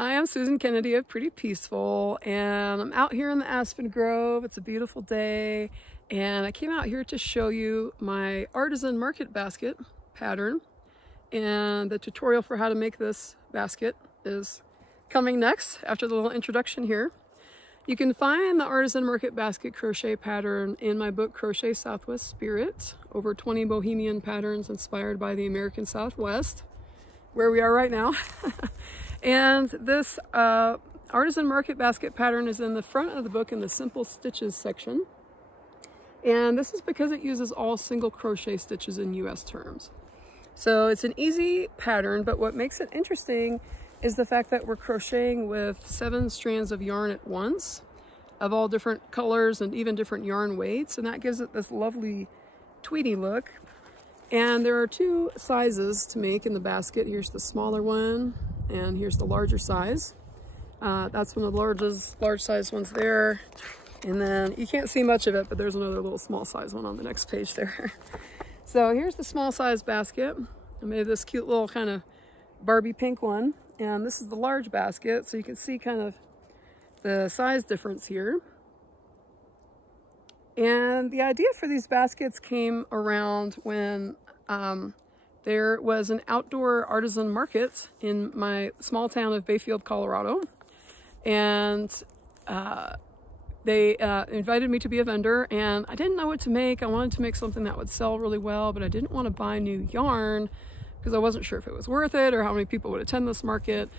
Hi, I'm Susan Kennedy of Pretty Peaceful, and I'm out here in the Aspen Grove. It's a beautiful day, and I came out here to show you my Artisan Market Basket pattern, and the tutorial for how to make this basket is coming next after the little introduction here. You can find the Artisan Market Basket crochet pattern in my book, Crochet Southwest Spirit, over 20 bohemian patterns inspired by the American Southwest, where we are right now. And this Artisan Market Basket pattern is in the front of the book in the Simple Stitches section. And this is because it uses all single crochet stitches in US terms. So it's an easy pattern, but what makes it interesting is the fact that we're crocheting with 7 strands of yarn at once, of all different colors and even different yarn weights, and that gives it this lovely tweedy look. And there are 2 sizes to make in the basket. Here's the smaller one, and here's the larger size. That's one of the large size ones there. And then you can't see much of it, but there's another little small size one on the next page there. So here's the small size basket. I made this cute little kind of Barbie pink one. And this is the large basket, so you can see kind of the size difference here. And the idea for these baskets came around when there was an outdoor artisan market in my small town of Bayfield, Colorado. And they invited me to be a vendor, and I didn't know what to make. I wanted to make something that would sell really well, but I didn't want to buy new yarn because I wasn't sure if it was worth it or how many people would attend this market.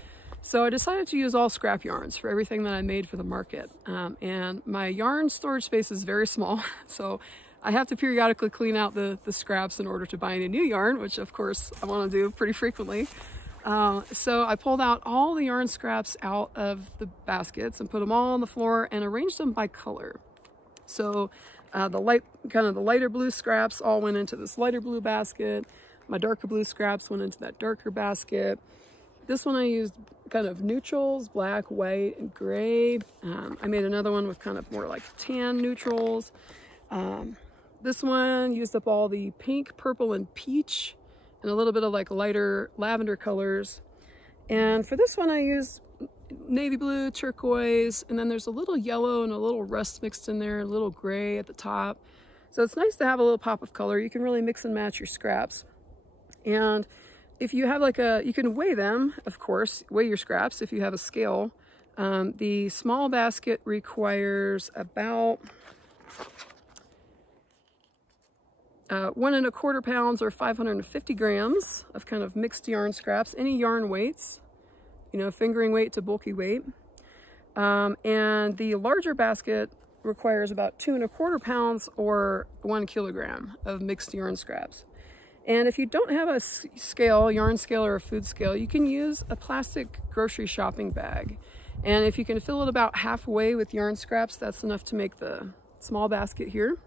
So I decided to use all scrap yarns for everything that I made for the market. And my yarn storage space is very small, so I have to periodically clean out the scraps in order to buy any new yarn, which of course I want to do pretty frequently. So I pulled out all the yarn scraps out of the baskets and put them all on the floor and arranged them by color. So the lighter blue scraps all went into this lighter blue basket. My darker blue scraps went into that darker basket. This one I used kind of neutrals, black, white, and gray. I made another one with kind of more like tan neutrals. This one used up all the pink, purple, and peach, and a little bit of like lighter lavender colors. And for this one I used navy blue, turquoise, and then there's a little yellow and a little rust mixed in there, a little gray at the top. So it's nice to have a little pop of color. You can really mix and match your scraps. And if you have you can weigh them, of course, weigh your scraps if you have a scale. The small basket requires about 1 1/4 pounds or 550 grams of kind of mixed yarn scraps, any yarn weights, you know, fingering weight to bulky weight. And the larger basket requires about 2 1/4 pounds or 1 kilogram of mixed yarn scraps. And if you don't have a scale, yarn scale or a food scale, you can use a plastic grocery shopping bag. And if you can fill it about halfway with yarn scraps, that's enough to make the small basket here.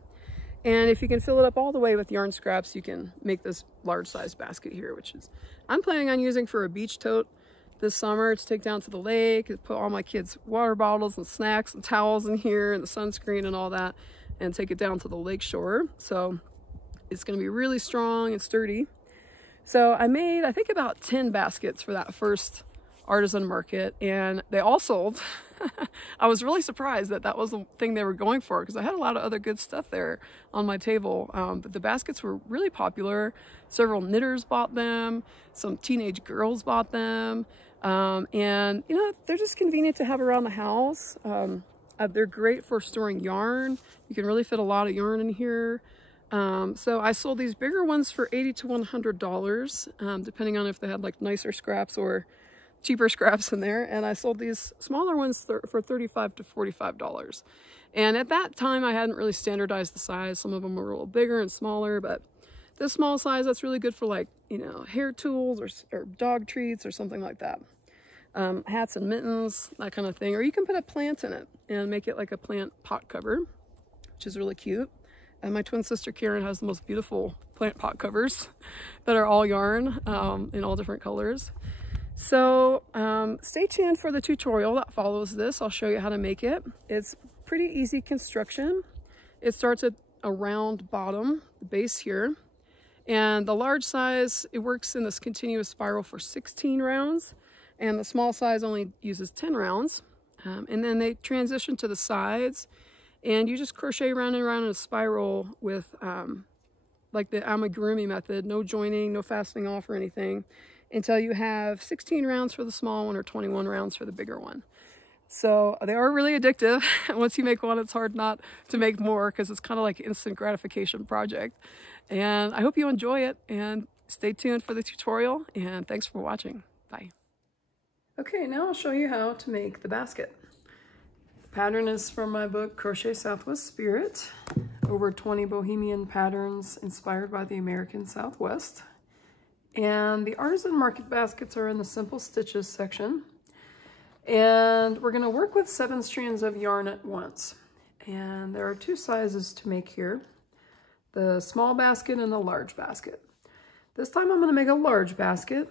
And if you can fill it up all the way with yarn scraps, you can make this large size basket here, which is, I'm planning on using for a beach tote this summer to take down to the lake, put all my kids' water bottles and snacks and towels in here and the sunscreen and all that, and take it down to the lake shore. So it's going to be really strong and sturdy. So I made, I think, about 10 baskets for that first artisan market, and they all sold. I was really surprised that that was the thing they were going for, because I had a lot of other good stuff there on my table. But the baskets were really popular. Several knitters bought them. Some teenage girls bought them. And, you know, they're just convenient to have around the house. They're great for storing yarn. You can really fit a lot of yarn in here. So I sold these bigger ones for $80 to $100, depending on if they had like nicer scraps or cheaper scraps in there. And I sold these smaller ones for $35 to $45. And at that time I hadn't really standardized the size. Some of them were a little bigger and smaller, but this small size, that's really good for, like, you know, hair tools or dog treats or something like that. Hats and mittens, that kind of thing. Or you can put a plant in it and make it like a plant pot cover, which is really cute. And my twin sister Karen has the most beautiful plant pot covers that are all yarn in all different colors. So stay tuned for the tutorial that follows this. I'll show you how to make it. It's pretty easy construction. It starts at a round bottom, the base here. And the large size, it works in this continuous spiral for 16 rounds. and the small size only uses 10 rounds. And then they transition to the sides, and you just crochet around and around in a spiral with like the amigurumi method, no joining, no fastening off or anything, until you have 16 rounds for the small one or 21 rounds for the bigger one. So they are really addictive. Once you make one, it's hard not to make more because it's kind of like an instant gratification project. And I hope you enjoy it, and stay tuned for the tutorial, and thanks for watching. Bye. Okay, now I'll show you how to make the basket. The pattern is from my book, Crochet Southwest Spirit. Over 20 bohemian patterns inspired by the American Southwest. And the Artisan Market Baskets are in the Simple Stitches section. And we're going to work with 7 strands of yarn at once. And there are 2 sizes to make here, the small basket and the large basket. This time I'm going to make a large basket.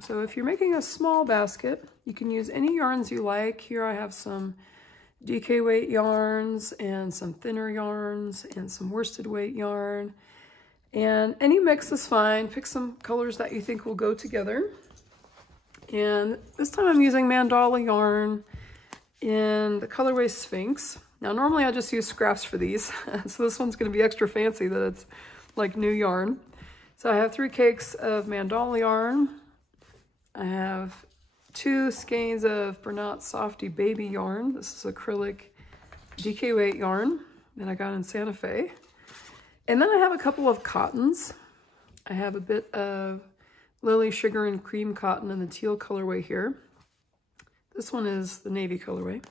So if you're making a small basket, you can use any yarns you like. Here I have some DK weight yarns and some thinner yarns and some worsted weight yarn. And any mix is fine. Pick some colors that you think will go together. And this time I'm using mandala yarn in the colorway Sphinx. Now normally I just use scraps for these, so this one's going to be extra fancy that it's like new yarn. So I have 3 cakes of mandala yarn. I have 2 skeins of Bernat Softy Baby yarn. This is acrylic DK weight yarn that I got in Santa Fe. And then I have a couple of cottons. I have a bit of Lily Sugar and Cream cotton in the teal colorway here. This one is the navy colorway.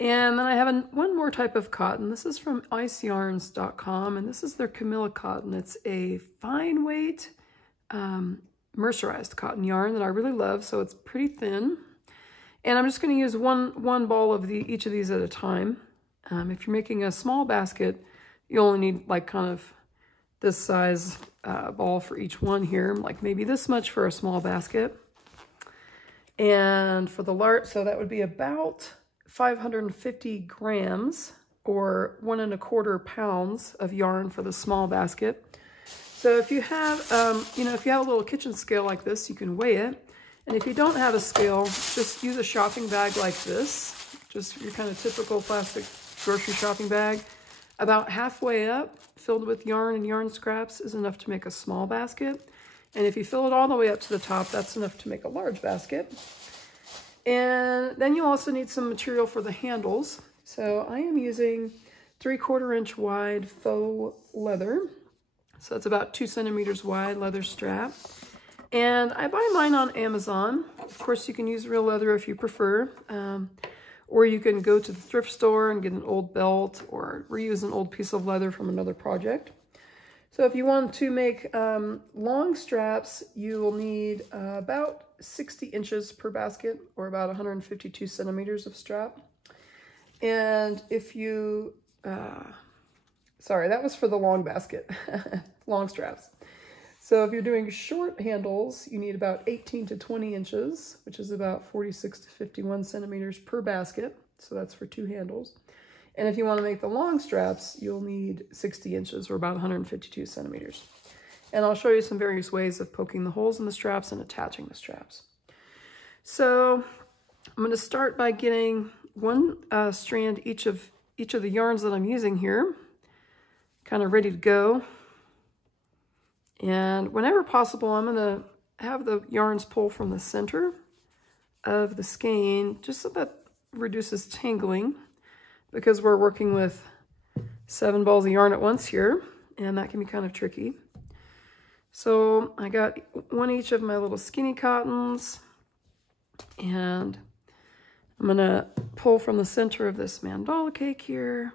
And then I have one more type of cotton. This is from iceyarns.com, and this is their Camilla cotton. It's a fine weight mercerized cotton yarn that I really love, so it's pretty thin. And I'm just going to use one ball of each of these at a time. If you're making a small basket, you only need like kind of this size ball for each one here, like maybe this much for a small basket. And for the large, so that would be about 550 grams or 1 1/4 pounds of yarn for the small basket. So if you have, if you have a little kitchen scale like this, you can weigh it. And if you don't have a scale, just use a shopping bag like this. Just your kind of typical plastic grocery shopping bag. About halfway up, filled with yarn and yarn scraps, is enough to make a small basket. And if you fill it all the way up to the top, that's enough to make a large basket. And then you also need some material for the handles. So I am using 3/4 inch wide faux leather. So it's about 2 centimeters wide leather strap. And I buy mine on Amazon. Of course, you can use real leather if you prefer. Or you can go to the thrift store and get an old belt or reuse an old piece of leather from another project. So if you want to make long straps, you will need about 60 inches per basket, or about 152 centimeters of strap. And if you, sorry, that was for the long basket, long straps. So if you're doing short handles, you need about 18 to 20 inches, which is about 46 to 51 centimeters per basket. So that's for 2 handles. And if you want to make the long straps, you'll need 60 inches, or about 152 centimeters. And I'll show you some various ways of poking the holes in the straps and attaching the straps. So I'm going to start by getting 1 strand each of the yarns that I'm using here, kind of ready to go. And whenever possible, I'm going to have the yarns pull from the center of the skein, just so that reduces tangling, because we're working with 7 balls of yarn at once here, and that can be kind of tricky. So I got 1 each of my little skinny cottons, and I'm going to pull from the center of this mandala cake here.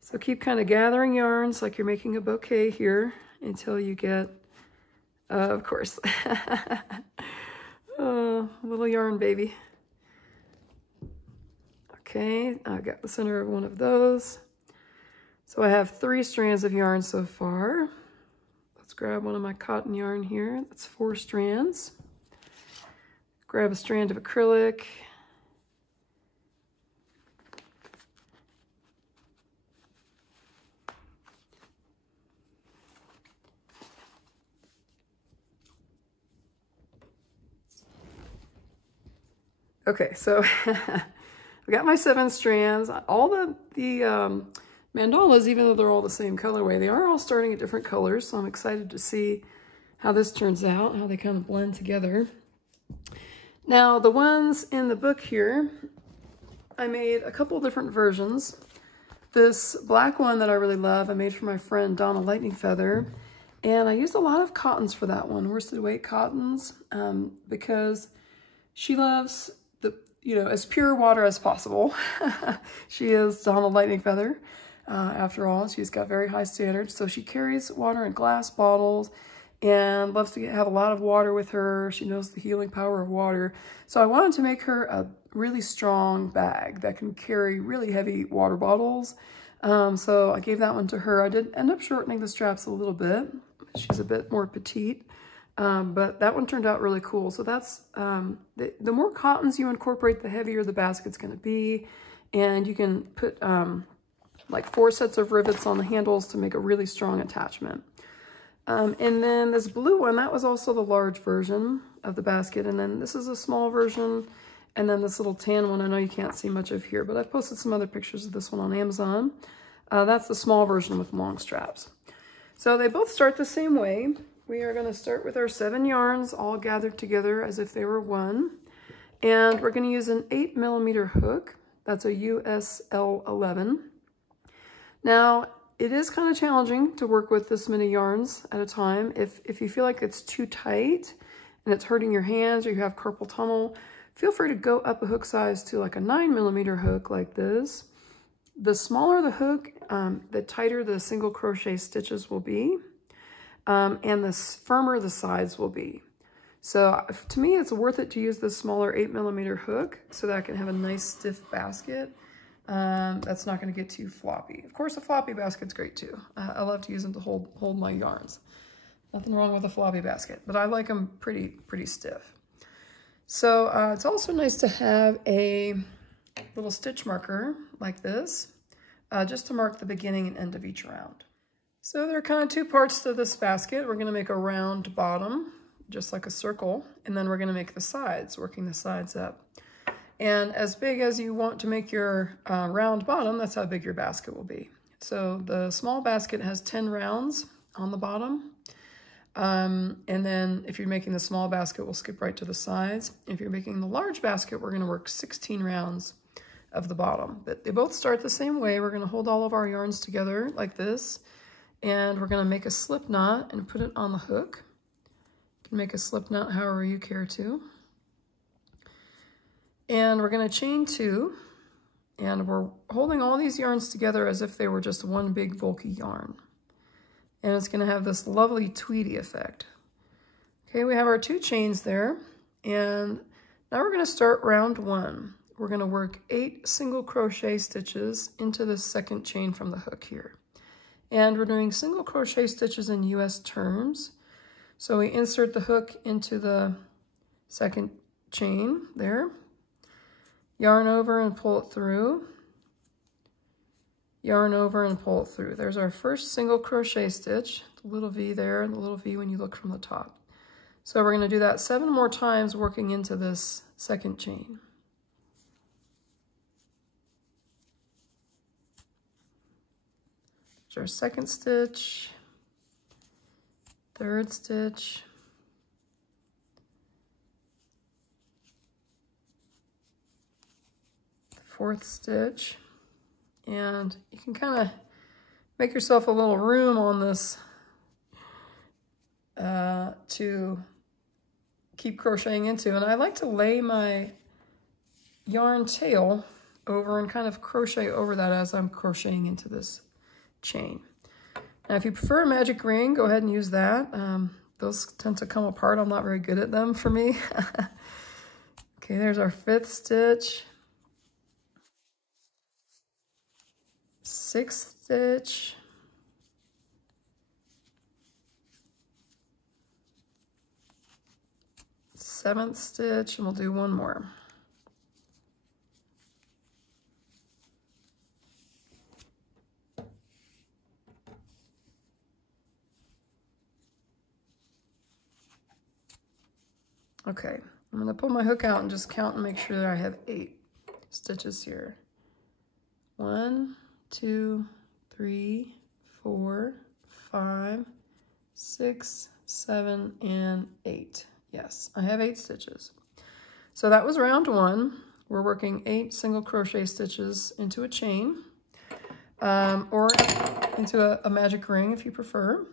So keep kind of gathering yarns like you're making a bouquet here until you get, of course, oh, little yarn baby. Okay, I got the center of one of those. So I have 3 strands of yarn so far. Let's grab one of my cotton yarn here. That's 4 strands. Grab a strand of acrylic. Okay, so I got my 7 strands. All the mandalas, even though they're all the same colorway, they are all starting at different colors. So I'm excited to see how this turns out, how they kind of blend together. Now, the ones in the book here, I made a couple different versions. This black one that I really love, I made for my friend Donna Lightning Feather. And I used a lot of cottons for that one, worsted weight cottons, because she loves as pure water as possible. She is Donna Lightning Feather. After all, she's got very high standards. So she carries water in glass bottles and loves to have a lot of water with her. She knows the healing power of water. So I wanted to make her a really strong bag that can carry really heavy water bottles. So I gave that one to her. I did end up shortening the straps a little bit. She's a bit more petite, but that one turned out really cool. So that's, the more cottons you incorporate, the heavier the basket's gonna be. And you can put like 4 sets of rivets on the handles to make a really strong attachment. And then this blue one, that was also the large version of the basket. And then this is a small version. And then this little tan one, I know you can't see much of here, but I've posted some other pictures of this one on Amazon. That's the small version with long straps. So they both start the same way. We are going to start with our 7 yarns all gathered together as if they were one. And we're going to use an 8mm hook. That's a USL 11. Now, it is kind of challenging to work with this many yarns at a time. If you feel like it's too tight and it's hurting your hands or you have carpal tunnel, feel free to go up a hook size to like a 9mm hook like this. The smaller the hook, the tighter the single crochet stitches will be, and the firmer the sides will be. So to me, it's worth it to use the smaller 8mm hook so that I can have a nice stiff basket that's not going to get too floppy. Of course, a floppy basket's great too. I love to use them to hold my yarns. Nothing wrong with a floppy basket, but I like them pretty stiff. So it's also nice to have a little stitch marker like this, just to mark the beginning and end of each round. So there are kind of 2 parts to this basket. We're going to make a round bottom, just like a circle, and then we're going to make the sides, working the sides up. And as big as you want to make your round bottom, that's how big your basket will be. So the small basket has 10 rounds on the bottom. And then if you're making the small basket, we'll skip right to the sides. If you're making the large basket, we're going to work 16 rounds of the bottom. But they both start the same way. We're going to hold all of our yarns together like this, and we're going to make a slip knot and put it on the hook. You can make a slip knot however you care to. And we're going to chain 2, and we're holding all these yarns together as if they were just one big bulky yarn. And it's going to have this lovely tweedy effect. Okay, we have our 2 chains there, and now we're going to start round 1. We're going to work 8 single crochet stitches into the second chain from the hook here. And we're doing single crochet stitches in US terms. So we insert the hook into the second chain there, yarn over and pull it through, yarn over and pull it through. There's our first single crochet stitch, the little V there, and the little V when you look from the top. So we're going to do that 7 more times working into this second chain. There's our second stitch, third stitch, fourth stitch, and you can kind of make yourself a little room on this to keep crocheting into. And I like to lay my yarn tail over and kind of crochet over that as I'm crocheting into this chain. Now, if you prefer a magic ring, go ahead and use that. Those tend to come apart. I'm not very good at them for me. Okay, there's our 5th stitch, 6th stitch, 7th stitch, and we'll do 1 more. Okay, I'm going to pull my hook out and just count and make sure that I have 8 stitches here. 1, 2, 3, 4, 5, 6, 7, and 8. Yes, I have 8 stitches. So that was round 1. We're working 8 single crochet stitches into a chain, or into a magic ring if you prefer.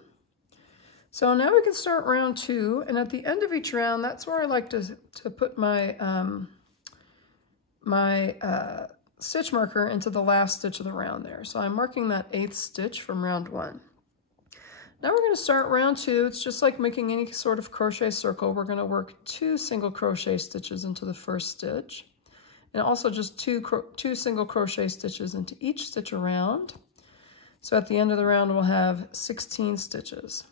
So now we can start round 2, and at the end of each round, that's where I like to put my stitch marker into the last stitch of the round there. So I'm marking that 8th stitch from round 1. Now we're going to start round 2. It's just like making any sort of crochet circle. We're going to work 2 single crochet stitches into the first stitch, and also just two single crochet stitches into each stitch around. So at the end of the round, we'll have 16 stitches.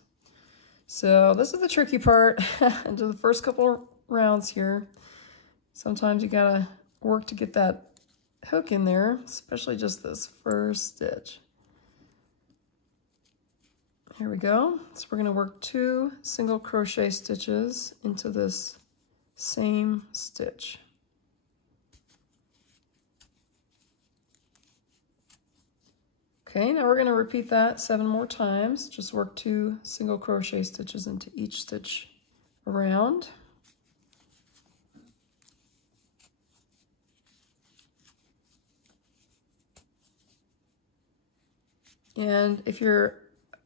So this is the tricky part into the first couple rounds here. Sometimes you gotta work to get that hook in there, especially just this first stitch. Here we go. So we're gonna work 2 single crochet stitches into this same stitch. Okay, now we're going to repeat that 7 more times. Just work 2 single crochet stitches into each stitch around. And if you're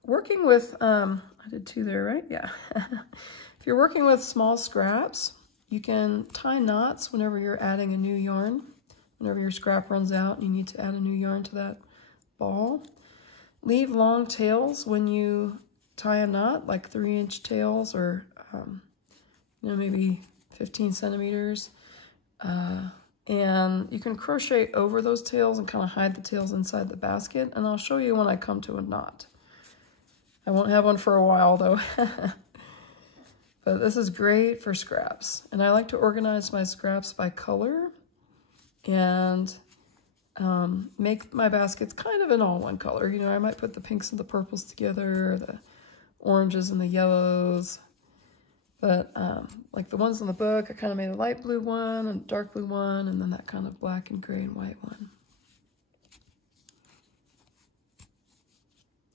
working with, I did 2 there, right? Yeah. If you're working with small scraps, you can tie knots whenever you're adding a new yarn. Whenever your scrap runs out, you need to add a new yarn to that ball. Leave long tails when you tie a knot, like 3-inch tails, or maybe 15 centimeters. And you can crochet over those tails and kind of hide the tails inside the basket. And I'll show you when I come to a knot. I won't have one for a while though. But this is great for scraps. And I like to organize my scraps by color and make my baskets kind of in all one color. You know, I might put the pinks and the purples together, the oranges and the yellows. But like the ones in the book, I kind of made a light blue one and a dark blue one, and then that kind of black and gray and white one.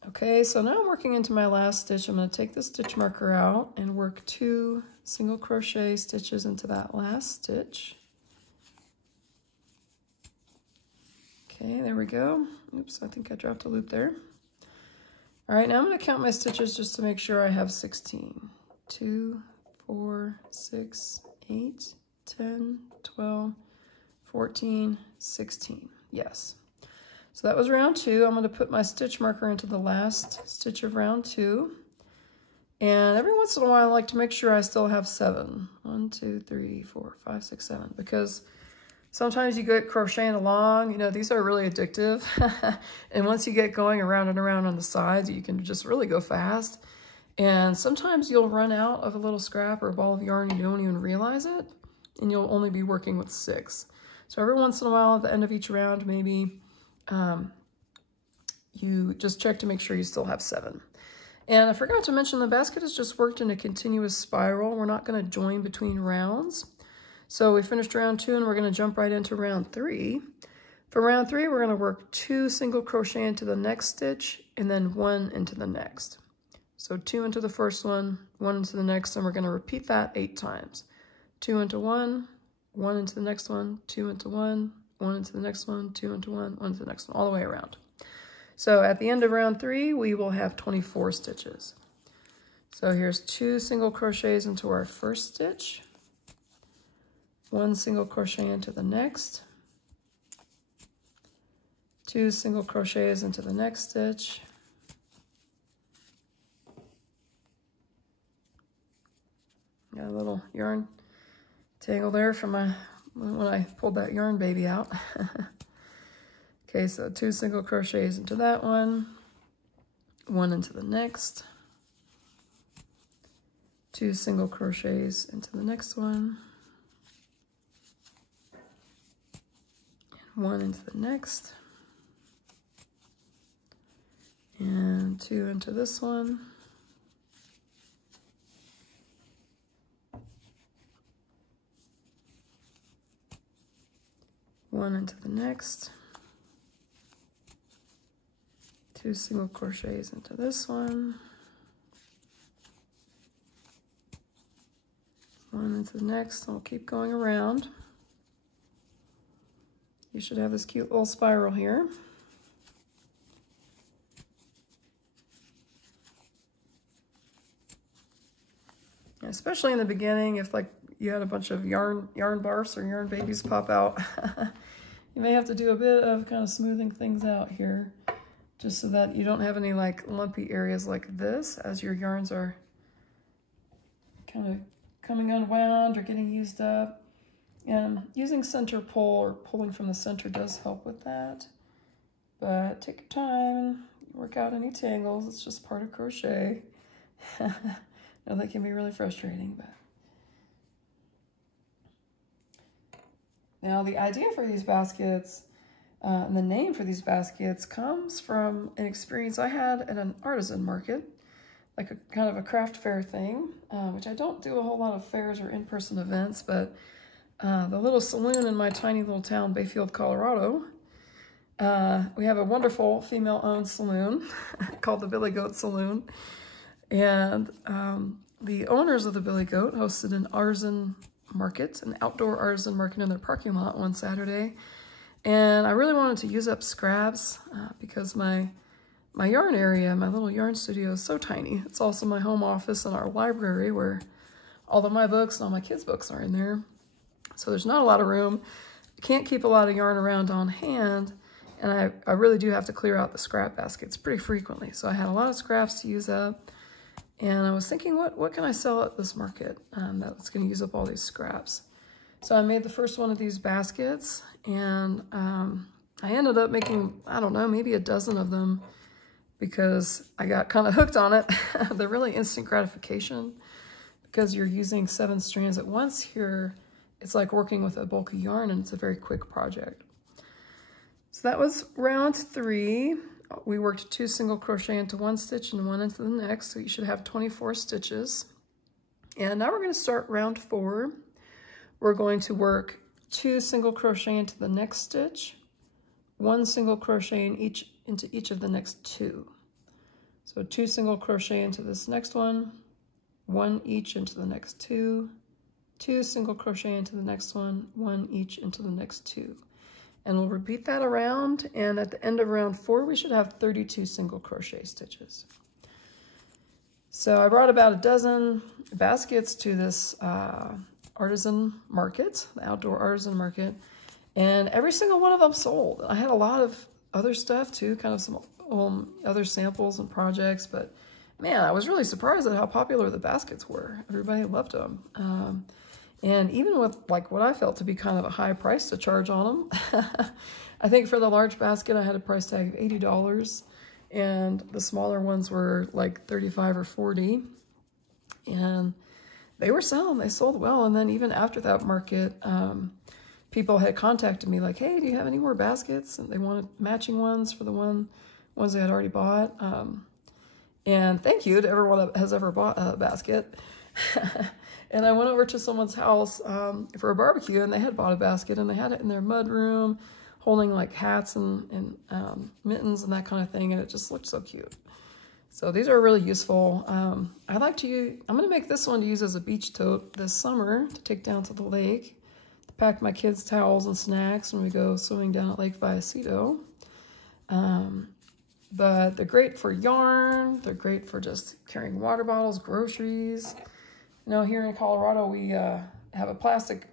Okay, so now I'm working into my last stitch. I'm going to take the stitch marker out and work 2 single crochet stitches into that last stitch. Okay, there we go. Oops, I think I dropped a loop there. All right, now I'm going to count my stitches just to make sure I have 16. 2, 4, 6, 8, 10, 12, 14, 16. Yes. So that was round 2. I'm going to put my stitch marker into the last stitch of round 2. And every once in a while, I like to make sure I still have 7. 1, 2, 3, 4, 5, 6, 7. Because sometimes you get crocheting along, you know, these are really addictive. And once you get going around and around on the sides, you can just really go fast. And sometimes you'll run out of a little scrap or a ball of yarn and you don't even realize it. And you'll only be working with 6. So every once in a while, at the end of each round, maybe you just check to make sure you still have 7. And I forgot to mention the basket is just worked in a continuous spiral. We're not going to join between rounds. So we finished round 2 and we're going to jump right into round 3. For round 3, we're going to work 2 single crochet into the next stitch and then 1 into the next. So 2 into the first one, 1 into the next, and we're going to repeat that 8 times. 2 into 1, 1 into the next one, 2 into 1, 1 into the next one, 2 into 1, 1 into the next one, all the way around. So at the end of round 3, we will have 24 stitches. So here's 2 single crochets into our first stitch, 1 single crochet into the next, 2 single crochets into the next stitch, got a little yarn tangle there from when I pulled that yarn baby out. Okay, so 2 single crochets into that one, 1 into the next, 2 single crochets into the next one, and 1 into the next, and 2 into this one, . one into the next, 2 single crochets into this one, 1 into the next, and we'll keep going around. You should have this cute little spiral here. Especially in the beginning, if like you had a bunch of yarn barfs or yarn babies pop out, you may have to do a bit of kind of smoothing things out here, just so that you don't have any like lumpy areas like this as your yarns are kind of coming unwound or getting used up. And using center pull or pulling from the center does help with that. But take your time, work out any tangles. It's just part of crochet. I know that can be really frustrating, but. Now the idea for these baskets, and the name for these baskets comes from an experience I had at an artisan market, like a kind of a craft fair thing, which I don't do a whole lot of fairs or in-person events, but the little saloon in my tiny little town, Bayfield, Colorado, we have a wonderful female-owned saloon called the Billy Goat Saloon. And the owners of the Billy Goat hosted an artisan market, an outdoor artisan market in their parking lot one Saturday. And I really wanted to use up scraps because my yarn area, my little yarn studio is so tiny. It's also my home office and our library where all of my books and all my kids' books are in there. So there's not a lot of room. I can't keep a lot of yarn around on hand. And I really do have to clear out the scrap baskets pretty frequently. So I had a lot of scraps to use up. And I was thinking, what can I sell at this market that's going to use up all these scraps? So I made the first one of these baskets, and I ended up making, I don't know, maybe a dozen of them because I got kind of hooked on it. They're really instant gratification because you're using 7 strands at once here. It's like working with a bulky yarn, and it's a very quick project. So that was round 3. We worked 2 single crochet into 1 stitch and 1 into the next, so you should have 24 stitches. And now we're going to start round 4. We're going to work 2 single crochet into the next stitch, 1 single crochet into each of the next 2. So 2 single crochet into this next one, 1 each into the next 2, 2 single crochet into the next one, 1 each into the next 2. And we'll repeat that around, and at the end of round 4, we should have 32 single crochet stitches. So I brought about a dozen baskets to this artisan market, the outdoor artisan market, and every single one of them sold. I had a lot of other stuff too, kind of some other samples and projects, but man, I was really surprised at how popular the baskets were. Everybody loved them. And even with like what I felt to be kind of a high price to charge on them, I think for the large basket, I had a price tag of $80, and the smaller ones were like $35 or $40. And they were selling, they sold well. And then even after that market, people had contacted me like, hey, do you have any more baskets? And they wanted matching ones for the ones they had already bought. And thank you to everyone that has ever bought a basket. And I went over to someone's house for a barbecue, and they had bought a basket, and they had it in their mud room, holding like hats and mittens and that kind of thing, and it just looked so cute. So these are really useful. I'm gonna make this one to use as a beach tote this summer to take down to the lake, to pack my kids' towels and snacks when we go swimming down at Lake Vallecito. But they're great for yarn. They're great for just carrying water bottles, groceries. You know, here in Colorado, we have a plastic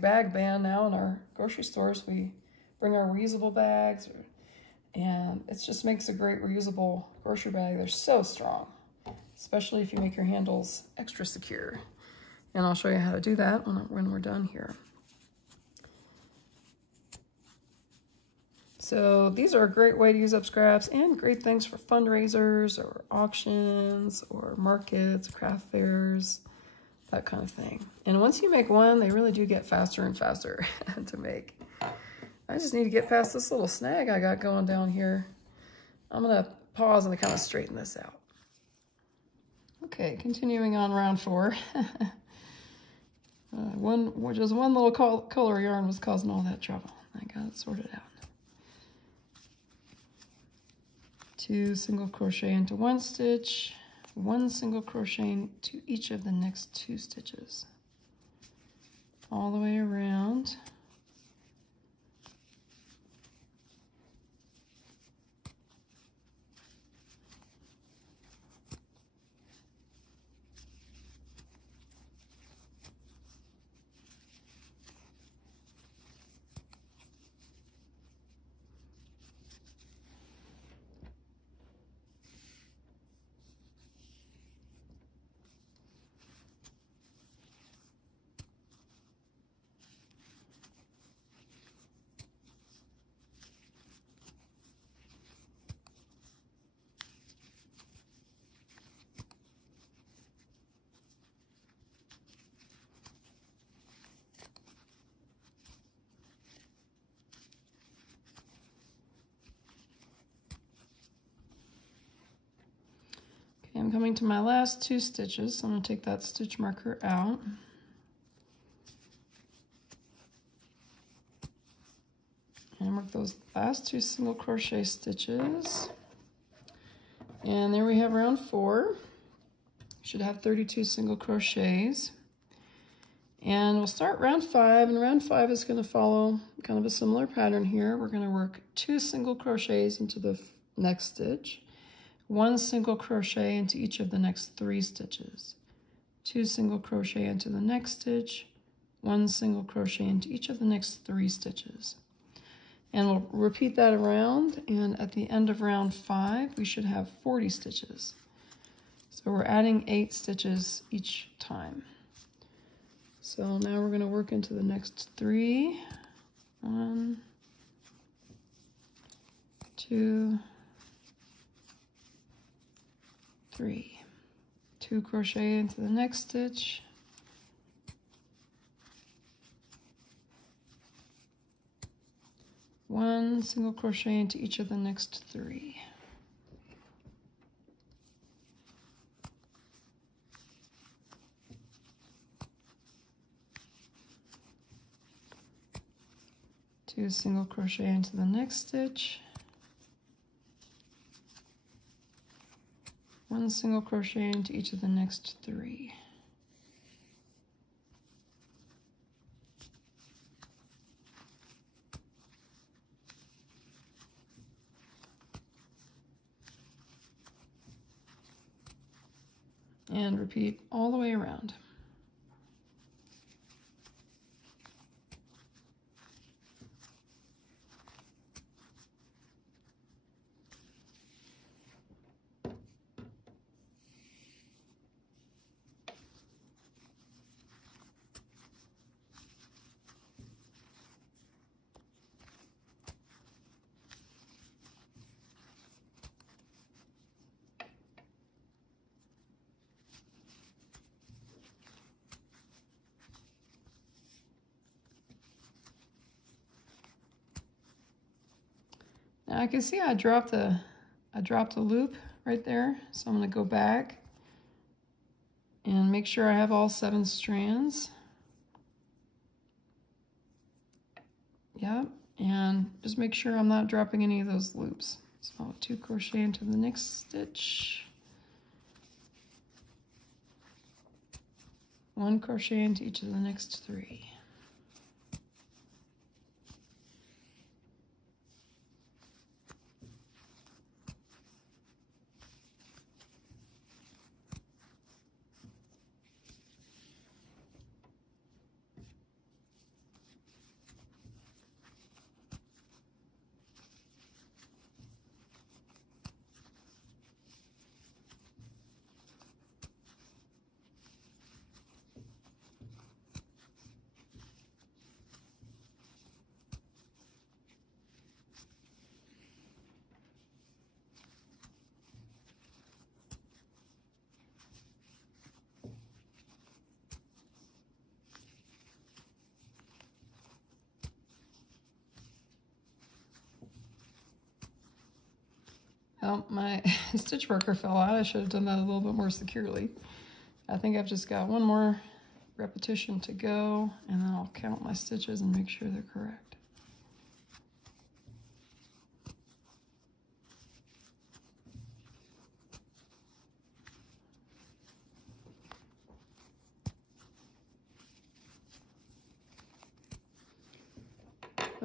bag ban now in our grocery stores. We bring our reusable bags, and it just makes a great reusable grocery bag. They're so strong, especially if you make your handles extra secure. And I'll show you how to do that when we're done here. So these are a great way to use up scraps and great things for fundraisers or auctions or markets, craft fairs, that kind of thing. And once you make one, they really do get faster and faster to make. I just need to get past this little snag I got going down here. I'm gonna pause and kind of straighten this out. Okay, continuing on round 4. Just one little color yarn was causing all that trouble. I got it sorted out. 2 single crochet into one stitch, 1 single crochet into each of the next 2 stitches, all the way around. I'm coming to my last 2 stitches, so I'm going to take that stitch marker out. And work those last 2 single crochet stitches. And there we have round 4. Should have 32 single crochets. And we'll start round 5, and round 5 is going to follow kind of a similar pattern here. We're going to work 2 single crochets into the next stitch, 1 single crochet into each of the next 3 stitches, 2 single crochet into the next stitch, 1 single crochet into each of the next 3 stitches. And we'll repeat that around, and at the end of round 5, we should have 40 stitches. So we're adding 8 stitches each time. So now we're going to work into the next 3. 1, 2, 3. 2 crochet into the next stitch. 1 single crochet into each of the next 3. Two single crochet into the next stitch, 1 single crochet into each of the next 3. And repeat all the way around. Now I can see I dropped a loop right there, so I'm going to go back and make sure I have all 7 strands. Yep, and just make sure I'm not dropping any of those loops. So 2 crochet into the next stitch, 1 crochet into each of the next 3. Well, my stitch marker fell out. I should have done that a little bit more securely. I think I've just got 1 more repetition to go, and then I'll count my stitches and make sure they're correct.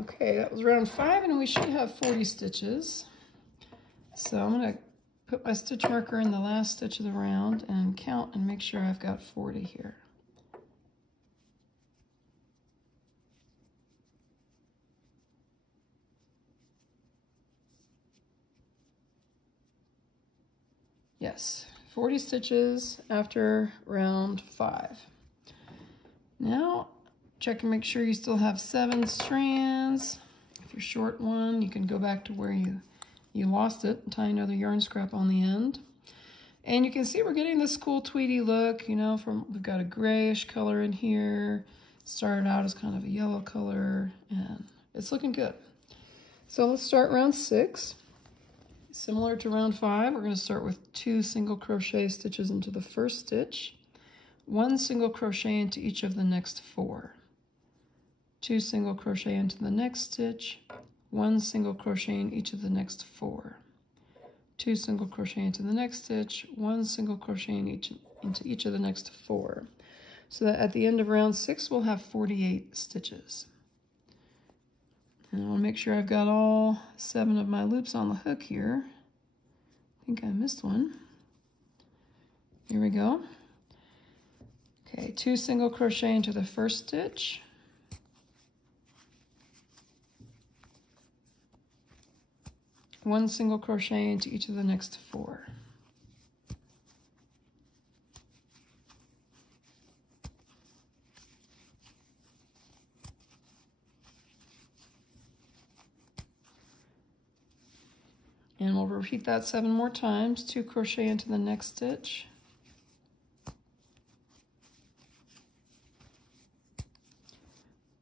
Okay, that was round 5, and we should have 40 stitches. So I'm going to put my stitch marker in the last stitch of the round and count and make sure I've got 40 here. Yes, 40 stitches after round 5. Now, check and make sure you still have 7 strands. If you're short one, you can go back to where you lost it and tie another yarn scrap on the end. And you can see we're getting this cool tweedy look, you know, we've got a grayish color in here. Started out as kind of a yellow color, and it's looking good. So let's start round 6. Similar to round 5, we're going to start with 2 single crochet stitches into the first stitch, 1 single crochet into each of the next 4, 2 single crochet into the next stitch, 1 single crochet in each of the next 4, 2 single crochet into the next stitch, 1 single crochet into each of the next 4. So that at the end of round 6, we'll have 48 stitches. And I want to make sure I've got all 7 of my loops on the hook here. I think I missed one. Here we go. Okay, 2 single crochet into the first stitch. 1 single crochet into each of the next 4. And we'll repeat that 7 more times. 2 crochet into the next stitch.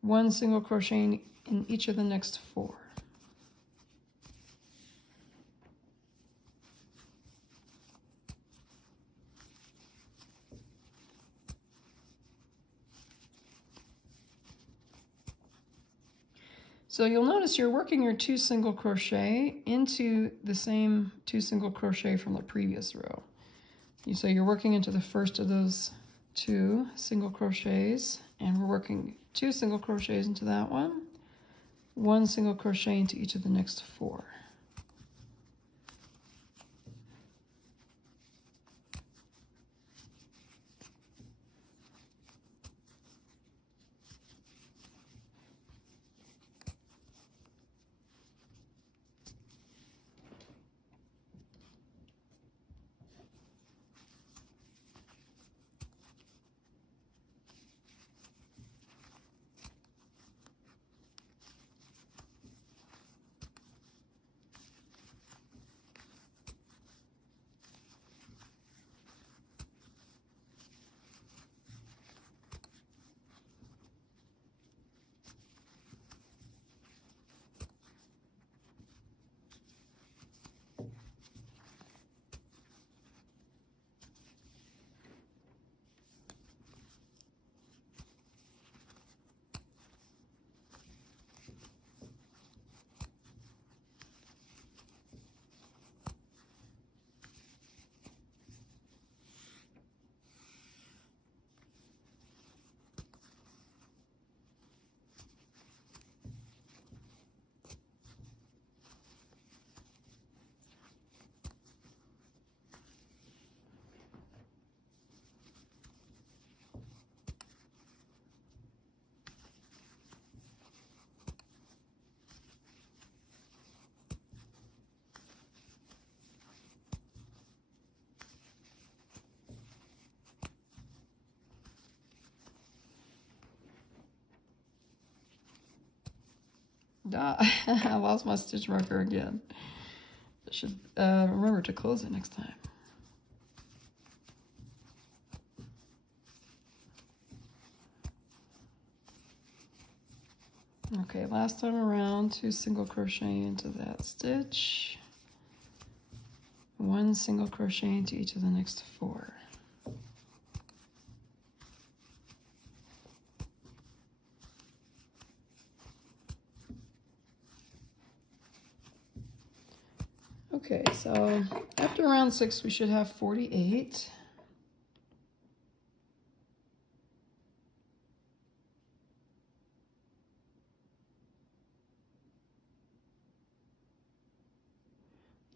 1 single crochet in each of the next 4. So you'll notice you're working your 2 single crochet into the same 2 single crochet from the previous row. So you're working into the first of those 2 single crochets, and we're working 2 single crochets into that one, 1 single crochet into each of the next 4. I lost my stitch marker again. I should remember to close it next time. Okay, last time around, 2 single crochet into that stitch, 1 single crochet into each of the next 4. Okay, so after round 6, we should have 48.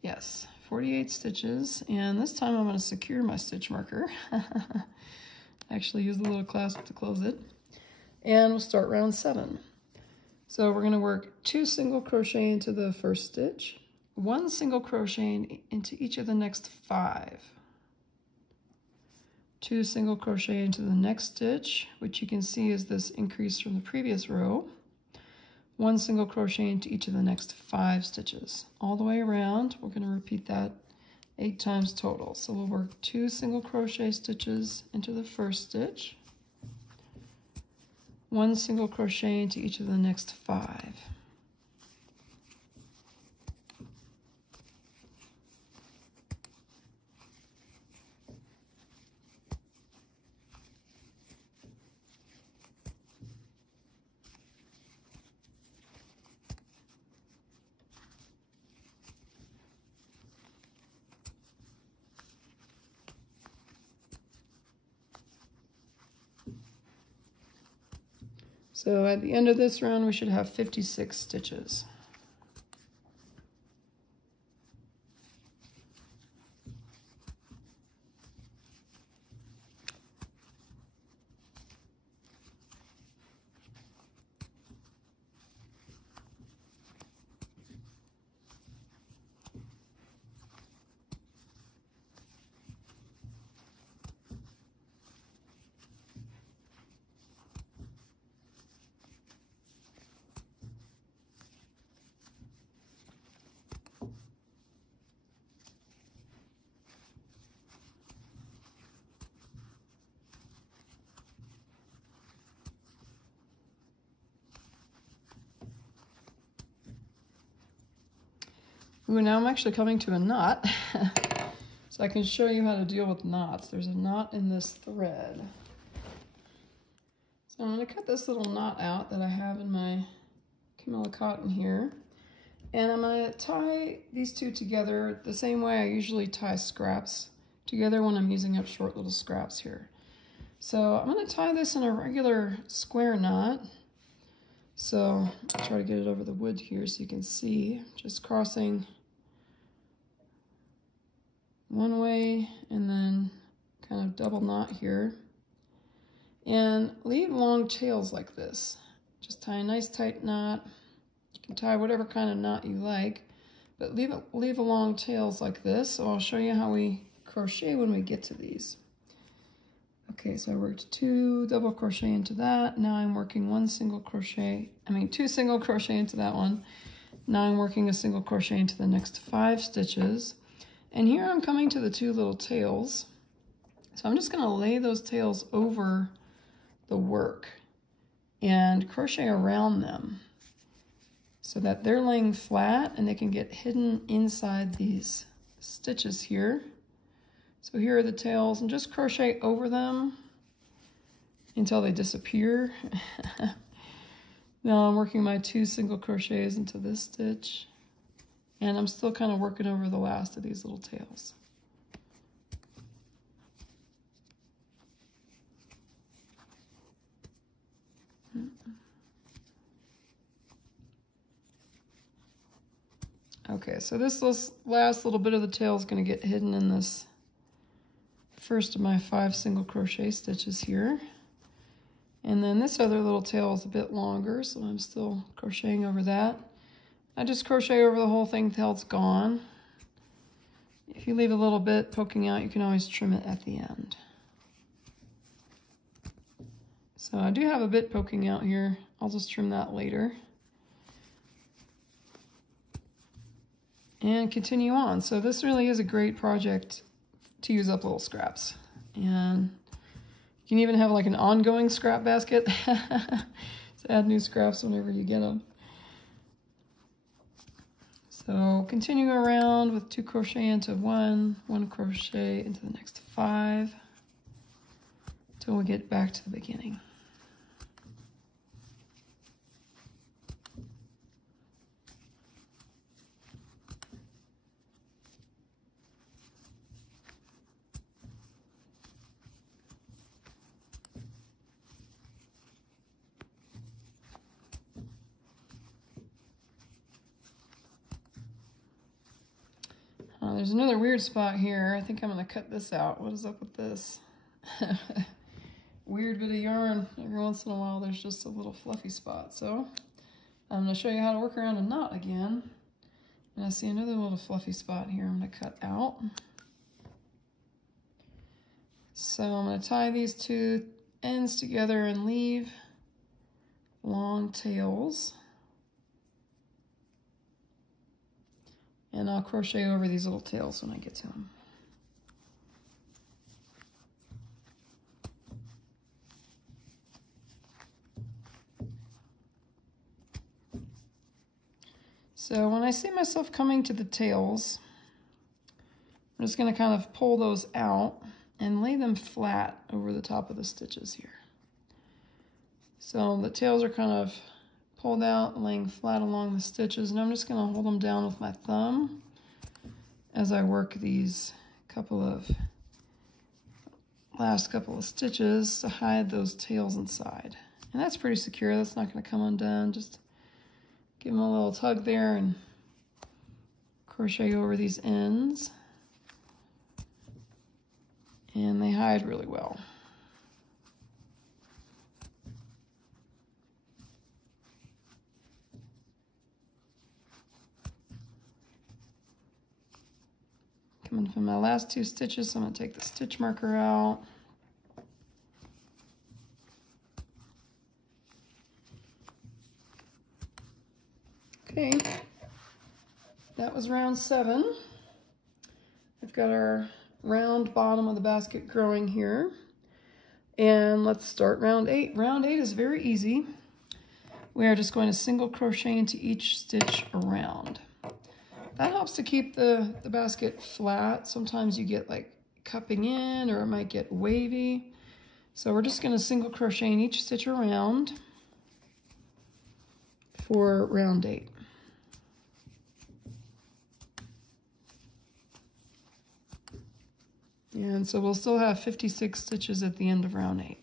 Yes, 48 stitches, and this time I'm going to secure my stitch marker. Actually use the little clasp to close it. And we'll start round 7. So we're going to work 2 single crochet into the first stitch, 1 single crochet into each of the next 5. 2 single crochet into the next stitch, which you can see is this increase from the previous row. 1 single crochet into each of the next 5 stitches. All the way around, we're going to repeat that 8 times total. So we'll work 2 single crochet stitches into the first stitch, 1 single crochet into each of the next 5. So at the end of this round, we should have 56 stitches. Ooh, now I'm actually coming to a knot, so I can show you how to deal with knots. There's a knot in this thread. So I'm going to cut this little knot out that I have in my Camilla cotton here, and I'm going to tie these two together the same way I usually tie scraps together when I'm using up short little scraps here. So I'm going to tie this in a regular square knot. So I'll try to get it over the wood here so you can see, just crossing one way and then kind of double knot here, and leave long tails like this. Just tie a nice tight knot. You can tie whatever kind of knot you like, but leave a long tails like this. So I'll show you how we crochet when we get to these. Okay, so I worked 2 double crochet into that. Now I'm working 2 single crochet into that one. Now I'm working a single crochet into the next 5 stitches. And here I'm coming to the 2 little tails. So I'm just going to lay those tails over the work and crochet around them so that they're laying flat and they can get hidden inside these stitches here. So here are the tails, and just crochet over them until they disappear. Now I'm working my 2 single crochets into this stitch, and I'm still kind of working over the last of these little tails. Okay, so this last little bit of the tail is going to get hidden in this first of my 5 single crochet stitches here. And then this other little tail is a bit longer, so I'm still crocheting over that. I just crochet over the whole thing until it's gone. If you leave a little bit poking out, you can always trim it at the end. So I do have a bit poking out here. I'll just trim that later. And continue on. So this really is a great project to use up little scraps. And you can even have like an ongoing scrap basket to add new scraps whenever you get them. So continue around with 2 crochet into 1 crochet into the next 5 till we get back to the beginning. There's another weird spot here. I think I'm going to cut this out. What is up with this? Weird bit of yarn. Every once in a while there's just a little fluffy spot. So I'm going to show you how to work around a knot again. And I see another little fluffy spot here I'm going to cut out. So I'm going to tie these two ends together and leave long tails. And I'll crochet over these little tails when I get to them. So when I see myself coming to the tails, I'm just going to kind of pull those out and lay them flat over the top of the stitches here. So the tails are kind of pulled out, laying flat along the stitches, and I'm just going to hold them down with my thumb as I work these last couple of stitches to hide those tails inside. And that's pretty secure. That's not going to come undone. Just give them a little tug there and crochet over these ends. And they hide really well. Coming from my last two stitches, so I'm going to take the stitch marker out. Okay, that was round 7. We've got our round bottom of the basket growing here. And let's start round 8. Round 8 is very easy. We are just going to single crochet into each stitch around. That helps to keep the basket flat. Sometimes you get like cupping in, or it might get wavy. So we're just going to single crochet in each stitch around for round 8. And so we'll still have 56 stitches at the end of round 8.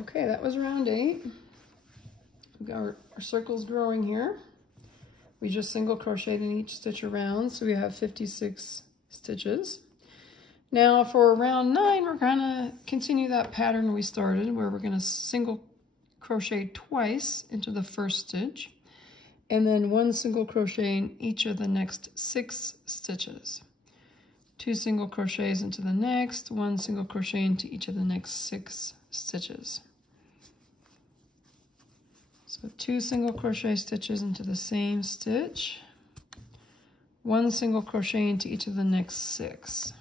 Okay, that was round 8. We've got our circles growing here. We just single crocheted in each stitch around, so we have 56 stitches. Now for round 9, we're gonna continue that pattern we started, where we're gonna single crochet twice into the first stitch, and then 1 single crochet in each of the next 6 stitches. 2 single crochets into the next, 1 single crochet into each of the next 6 stitches. So 2 single crochet stitches into the same stitch, 1 single crochet into each of the next 6.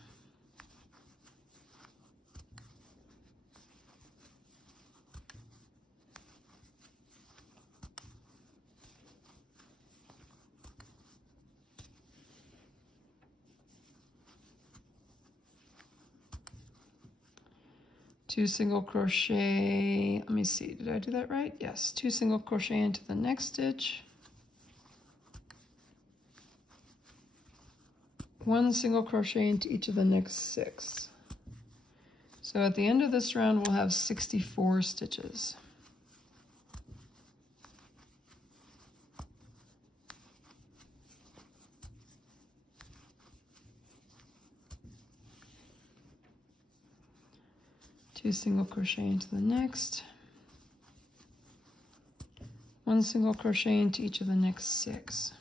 Two single crochet, let me see, did I do that right? Yes, 2 single crochet into the next stitch, 1 single crochet into each of the next 6. So at the end of this round, we'll have 64 stitches. Two single crochet into the next, 1 single crochet into each of the next 6.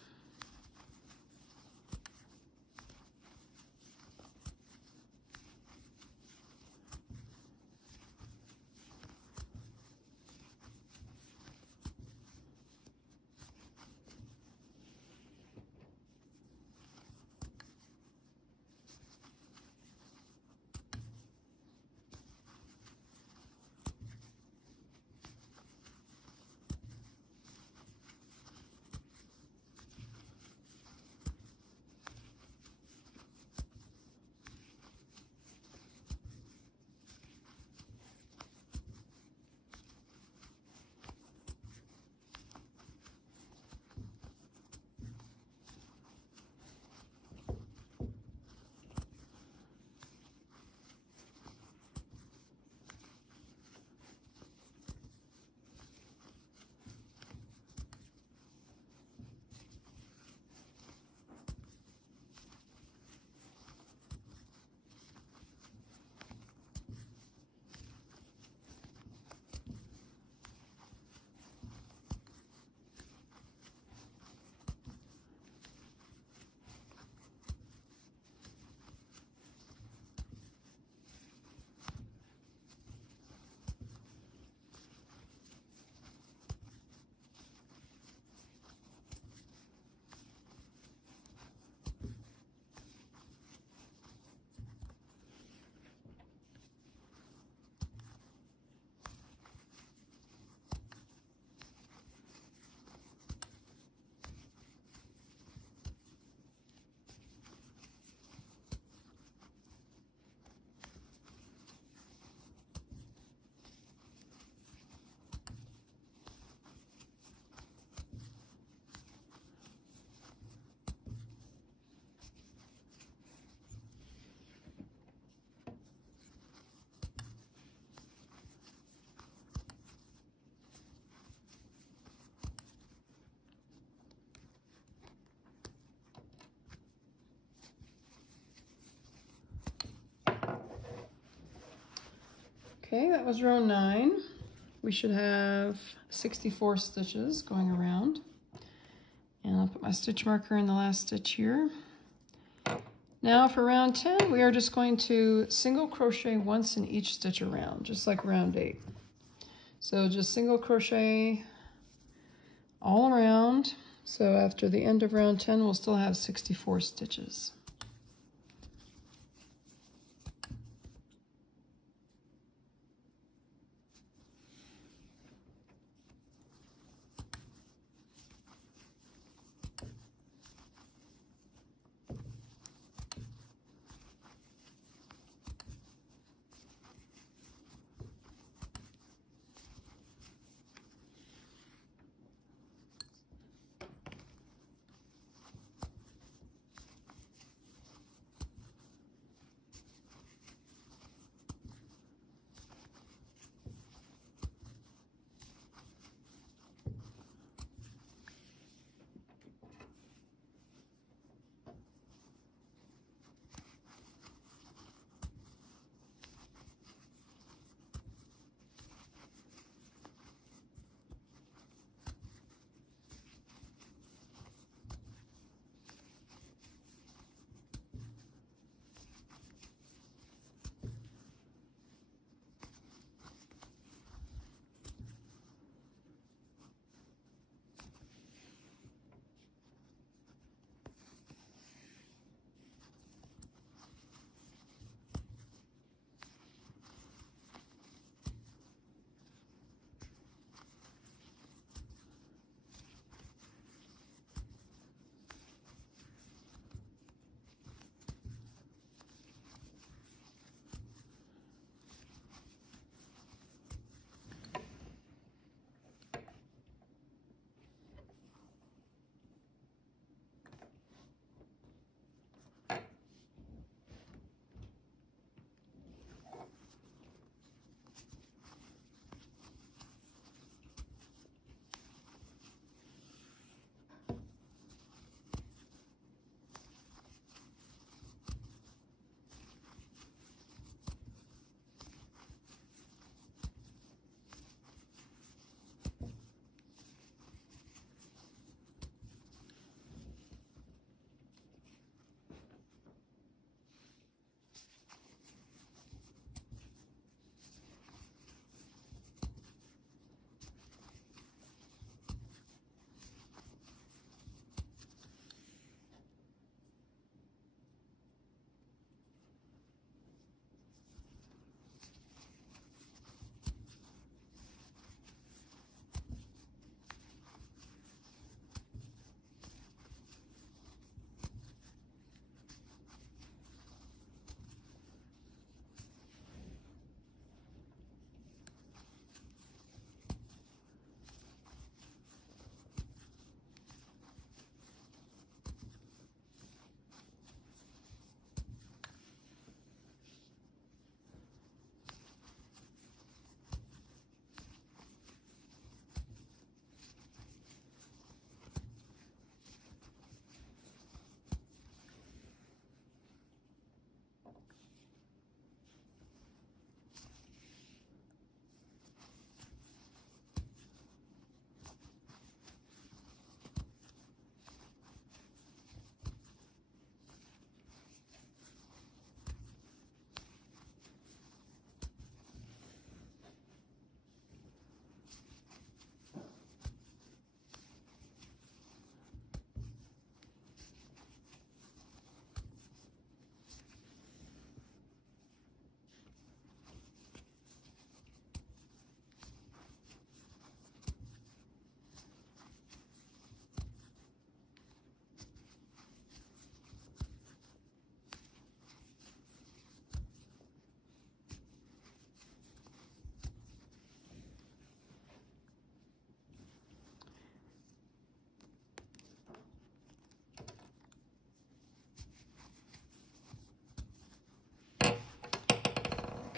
Okay, that was row 9. We should have 64 stitches going around. And I'll put my stitch marker in the last stitch here. Now for round 10, we are just going to single crochet once in each stitch around, just like round 8. So just single crochet all around. So after the end of round 10, we'll still have 64 stitches.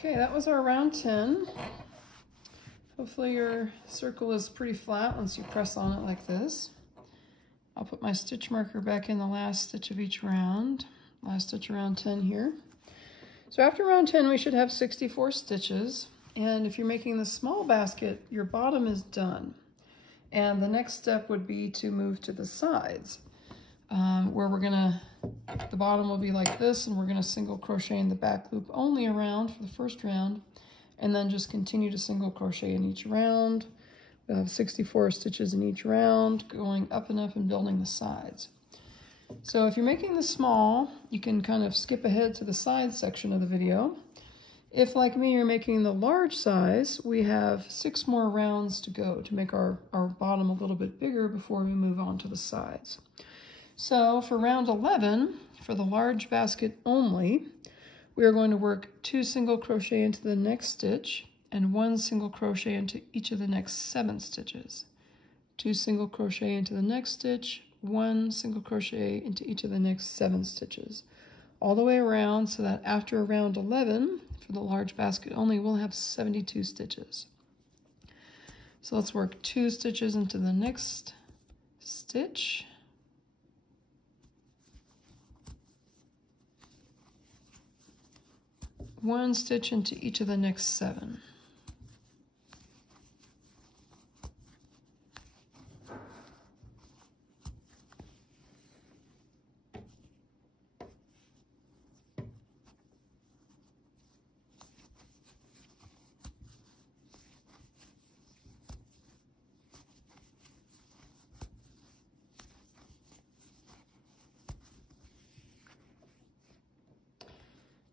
Okay, that was our round 10. Hopefully your circle is pretty flat once you press on it like this. I'll put my stitch marker back in the last stitch of each round. Last stitch around 10 here. So after round 10, we should have 64 stitches. And if you're making the small basket, your bottom is done. And the next step would be to move to the sides, where the bottom will be like this, and we're gonna single crochet in the back loop only around for the first round, and then just continue to single crochet in each round. We'll have 64 stitches in each round, going up and up and building the sides. So if you're making the small, you can kind of skip ahead to the side section of the video. If, like me, you're making the large size, we have 6 more rounds to go to make our bottom a little bit bigger before we move on to the sides. So for round 11, for the large basket only, we are going to work 2 single crochet into the next stitch and 1 single crochet into each of the next 7 stitches. 2 single crochet into the next stitch, 1 single crochet into each of the next 7 stitches. All the way around, so that after round 11, for the large basket only, we'll have 72 stitches. So let's work 2 stitches into the next stitch. One stitch into each of the next 7.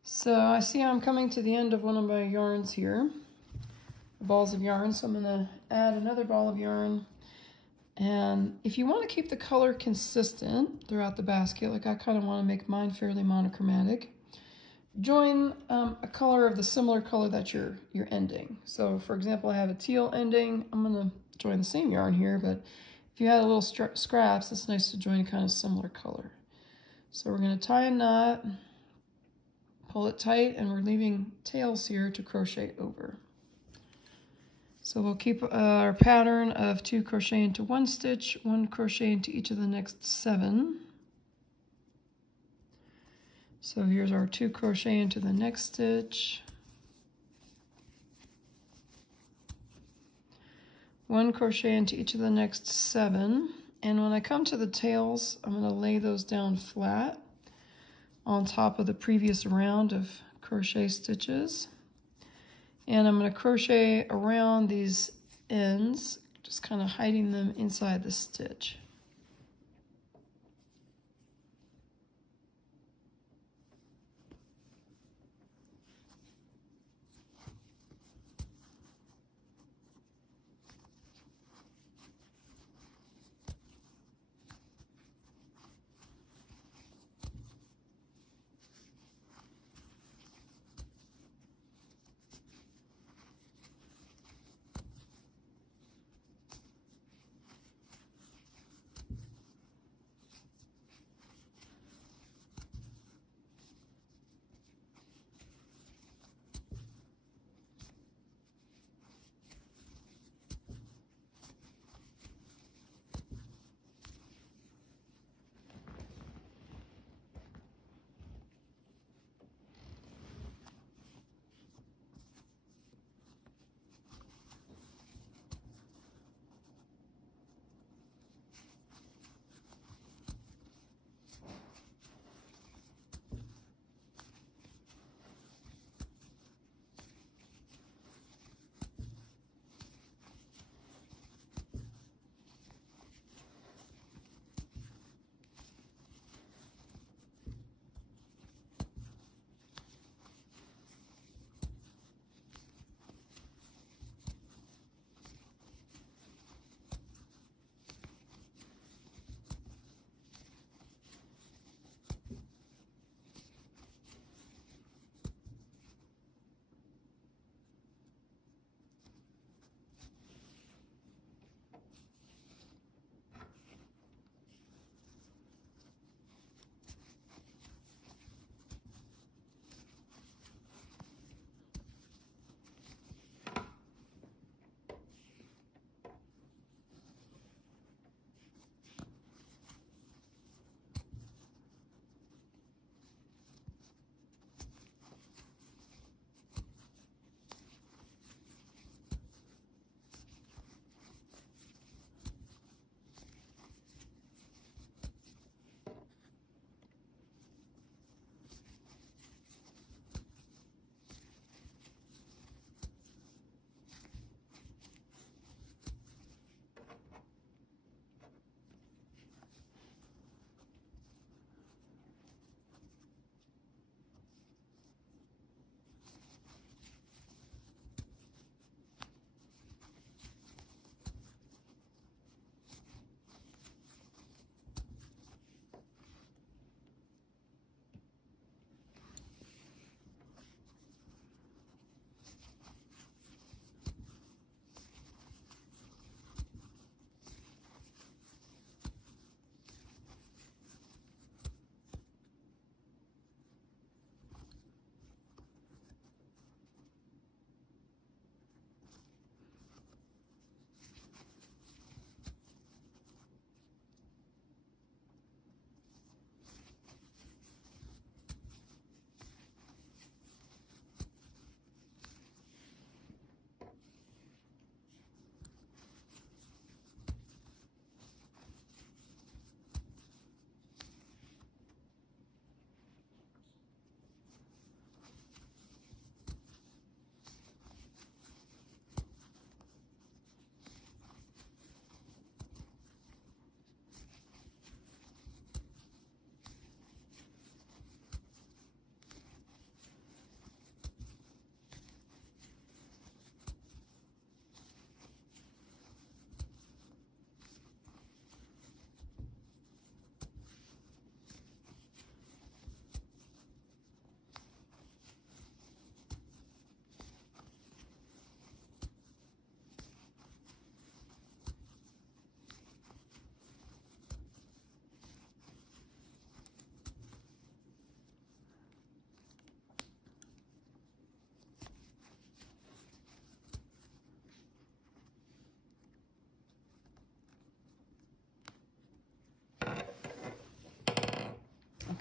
So I see I'm coming to the end of one of my yarns here, balls of yarn, so I'm going to add another ball of yarn. And if you want to keep the color consistent throughout the basket, like I kind of want to make mine fairly monochromatic, join a color of the similar color that you're ending. So for example, I have a teal ending. I'm going to join the same yarn here, but if you had a little scraps, it's nice to join a kind of similar color. So we're going to tie a knot, pull it tight, and we're leaving tails here to crochet over. So we'll keep our pattern of 2 crochet into 1 stitch, 1 crochet into each of the next 7. So here's our 2 crochet into the next stitch, 1 crochet into each of the next 7. And when I come to the tails, I'm going to lay those down flat on top of the previous round of crochet stitches, and I'm going to crochet around these ends, just kind of hiding them inside the stitch.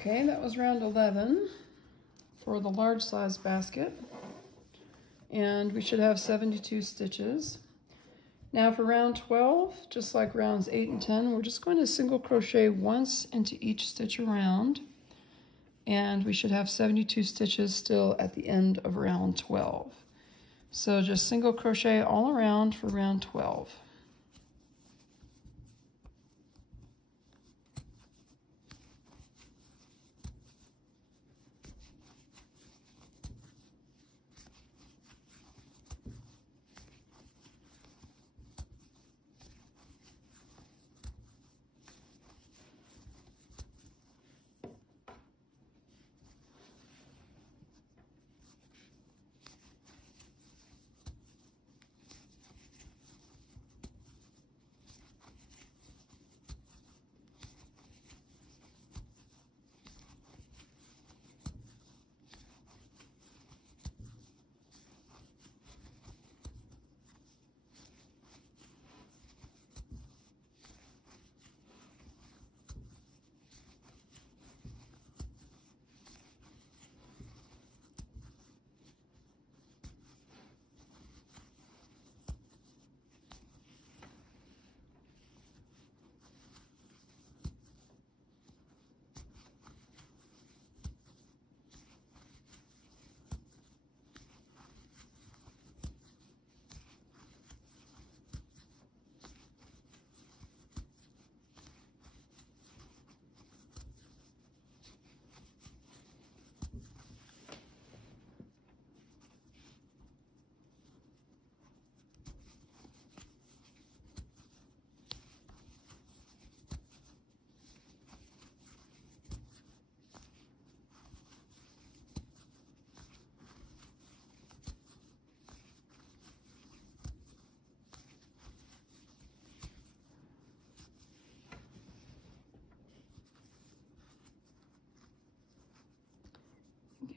Okay, that was round 11 for the large size basket. And we should have 72 stitches. Now for round 12, just like rounds 8 and 10, we're just going to single crochet once into each stitch around, and we should have 72 stitches still at the end of round 12. So just single crochet all around for round 12.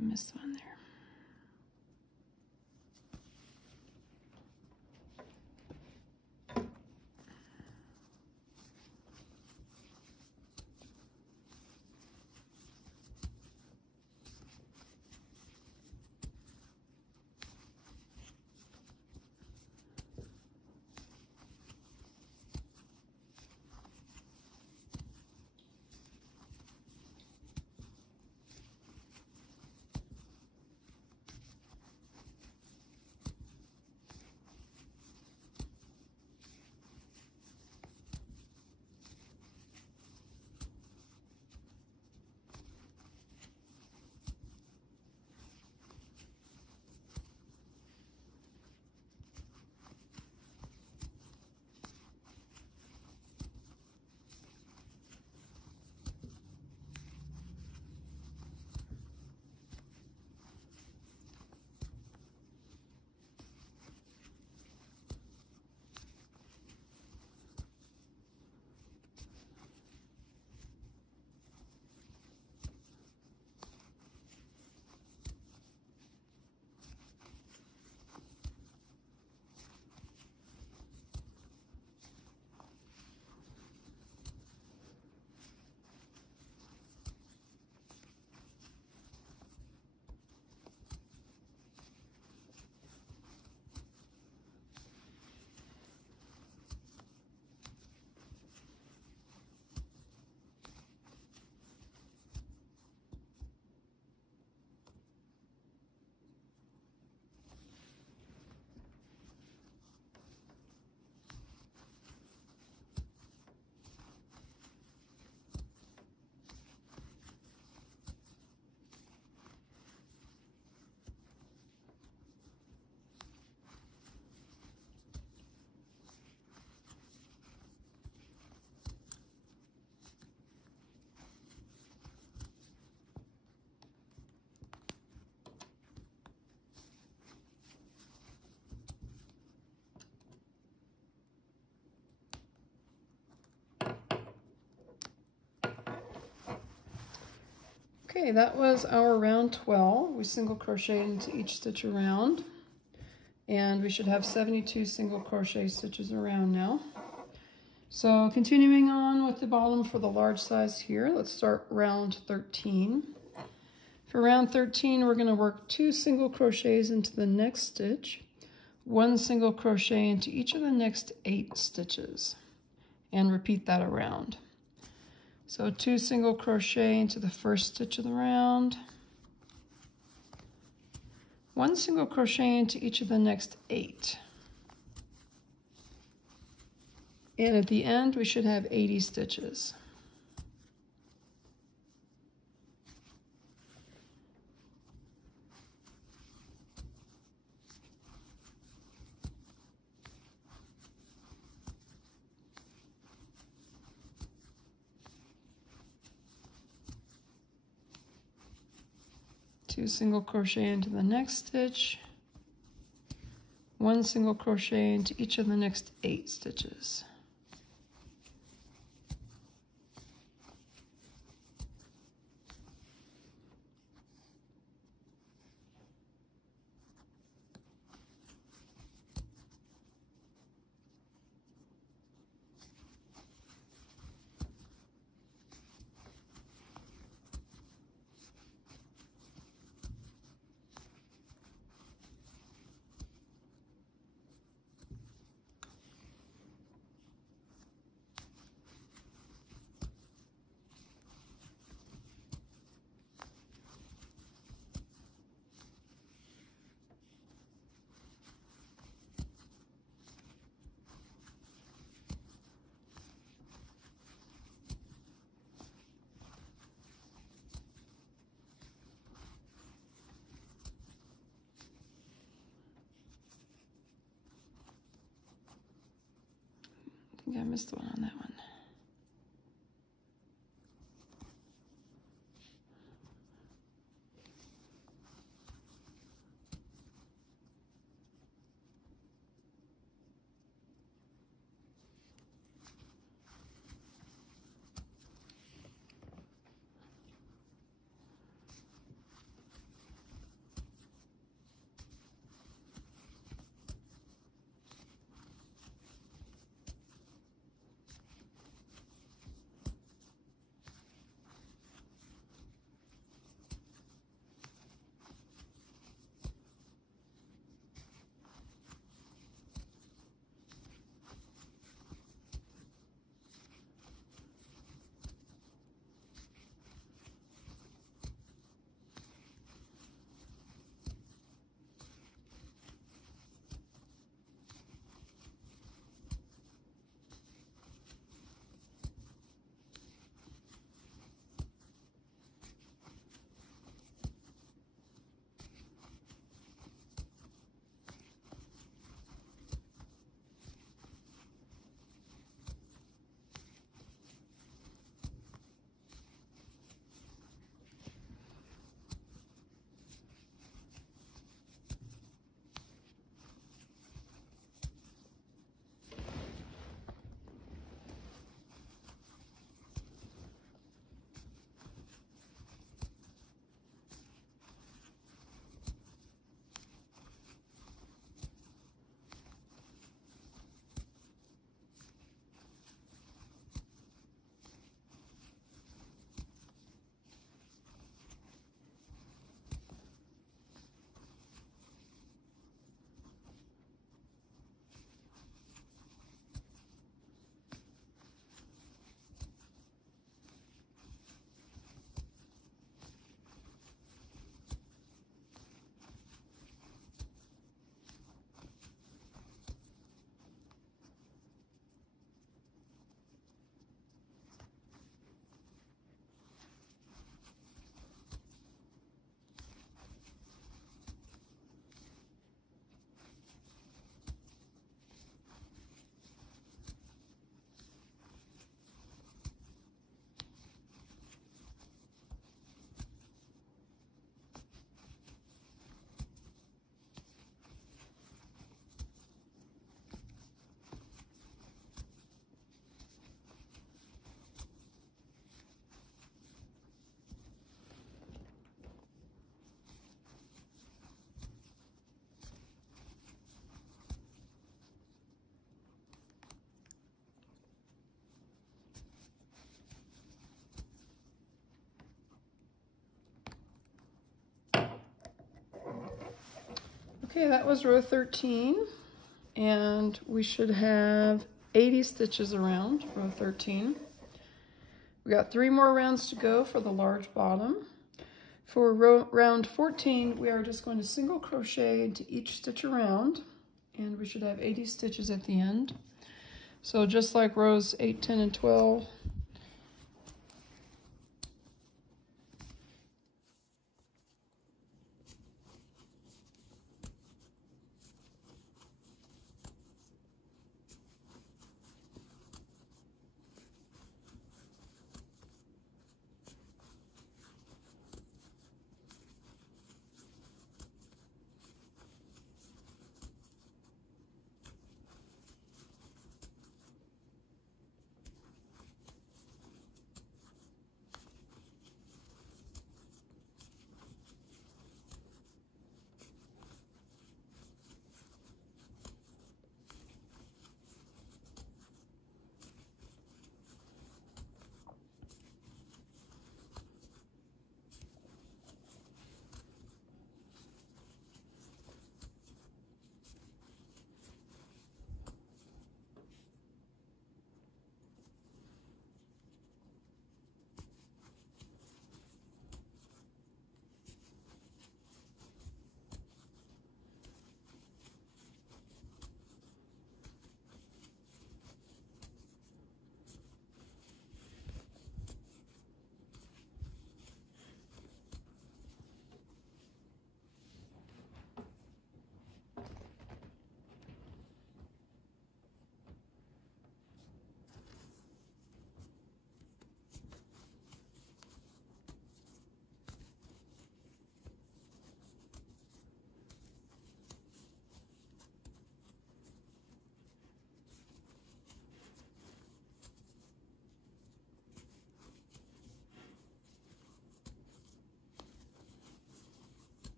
I missed one there. Okay, that was our round 12. We single crocheted into each stitch around, and we should have 72 single crochet stitches around now. So continuing on with the bottom for the large size here, let's start round 13. For round 13, we're going to work 2 single crochets into the next stitch, 1 single crochet into each of the next 8 stitches, and repeat that around. So 2 single crochet into the first stitch of the round, 1 single crochet into each of the next 8. And at the end, we should have 80 stitches. Two single crochet into the next stitch, 1 single crochet into each of the next 8 stitches. I think I missed one on that one. Okay, that was row 13, and we should have 80 stitches around row 13. We got 3 more rounds to go for the large bottom. For round 14, we are just going to single crochet into each stitch around, and we should have 80 stitches at the end. So just like rows 8, 10, and 12,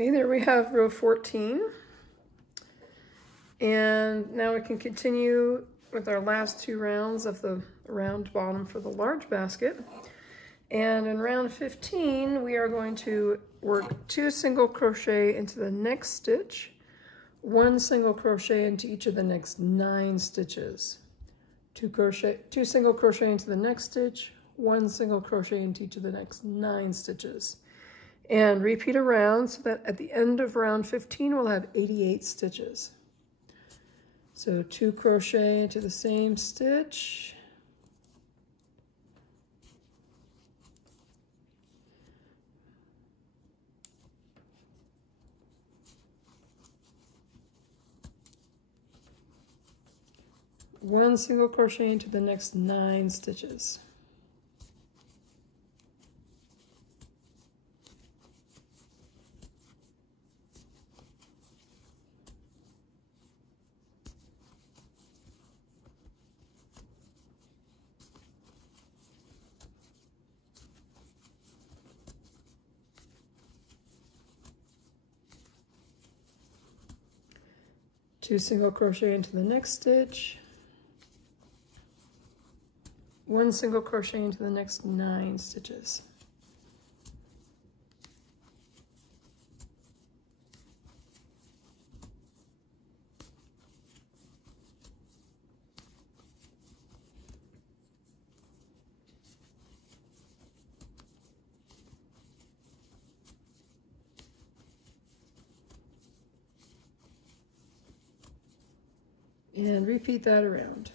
Okay, there we have row 14. And now we can continue with our last 2 rounds of the round bottom for the large basket. And in round 15, we are going to work 2 single crochet into the next stitch, 1 single crochet into each of the next 9 stitches, 2 single crochet into the next stitch, 1 single crochet into each of the next 9 stitches. And repeat around so that at the end of round 15, we'll have 88 stitches. So 2 crochet into the same stitch, one single crochet into the next 9 stitches. Two single crochet into the next stitch, 1 single crochet into the next 9 stitches. And repeat that around.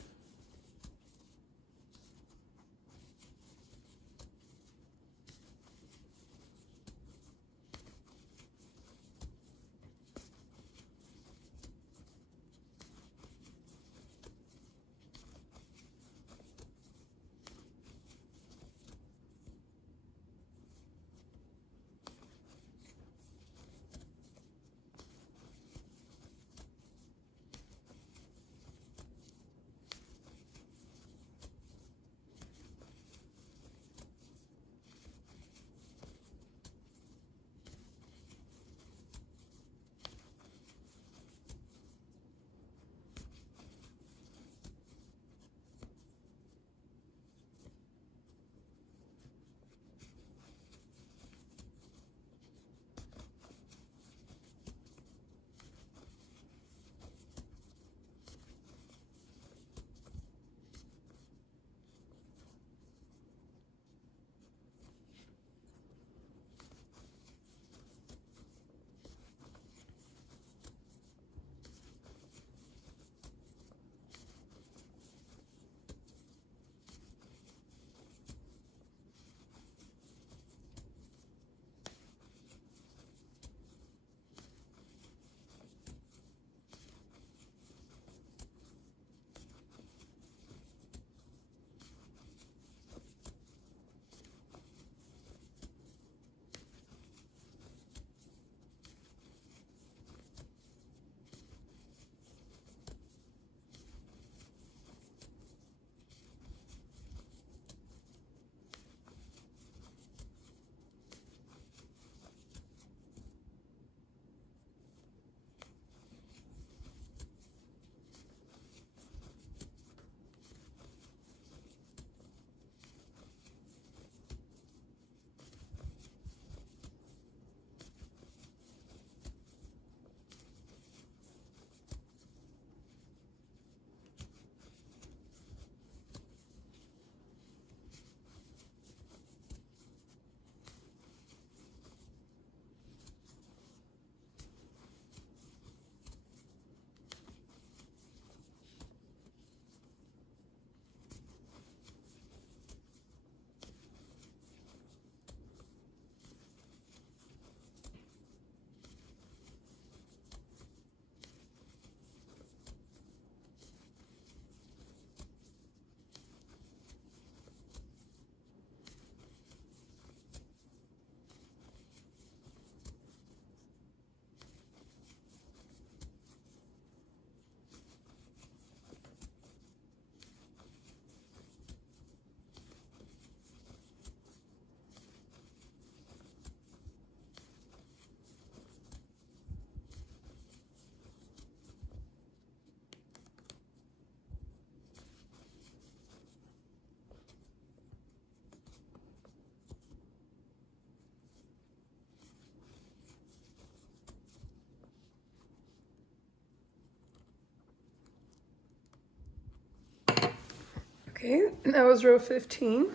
Okay, that was row 15,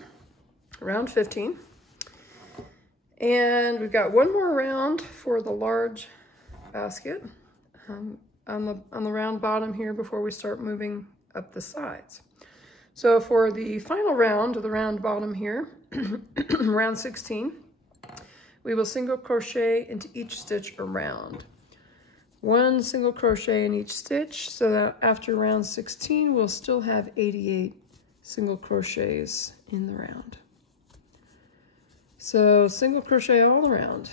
round 15. And we've got one more round for the large basket on the round bottom here before we start moving up the sides. So for the final round of the round bottom here, round 16, we will single crochet into each stitch around. One single crochet in each stitch, so that after round 16, we'll still have 88 single crochets in the round. So single crochet all around.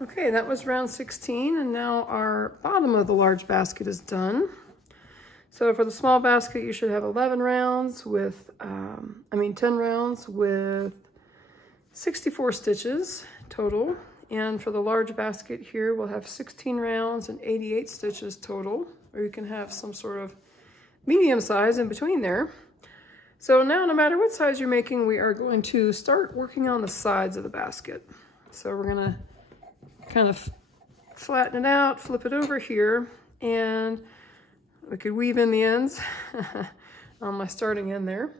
Okay, that was round 16, and now our bottom of the large basket is done. So for the small basket, you should have 11 rounds with, 10 rounds with 64 stitches total. And for the large basket here, we'll have 16 rounds and 88 stitches total, or you can have some sort of medium size in between there. So now, no matter what size you're making, we are going to start working on the sides of the basket. So we're gonna kind of flatten it out, flip it over here, and we could weave in the ends on my starting end there.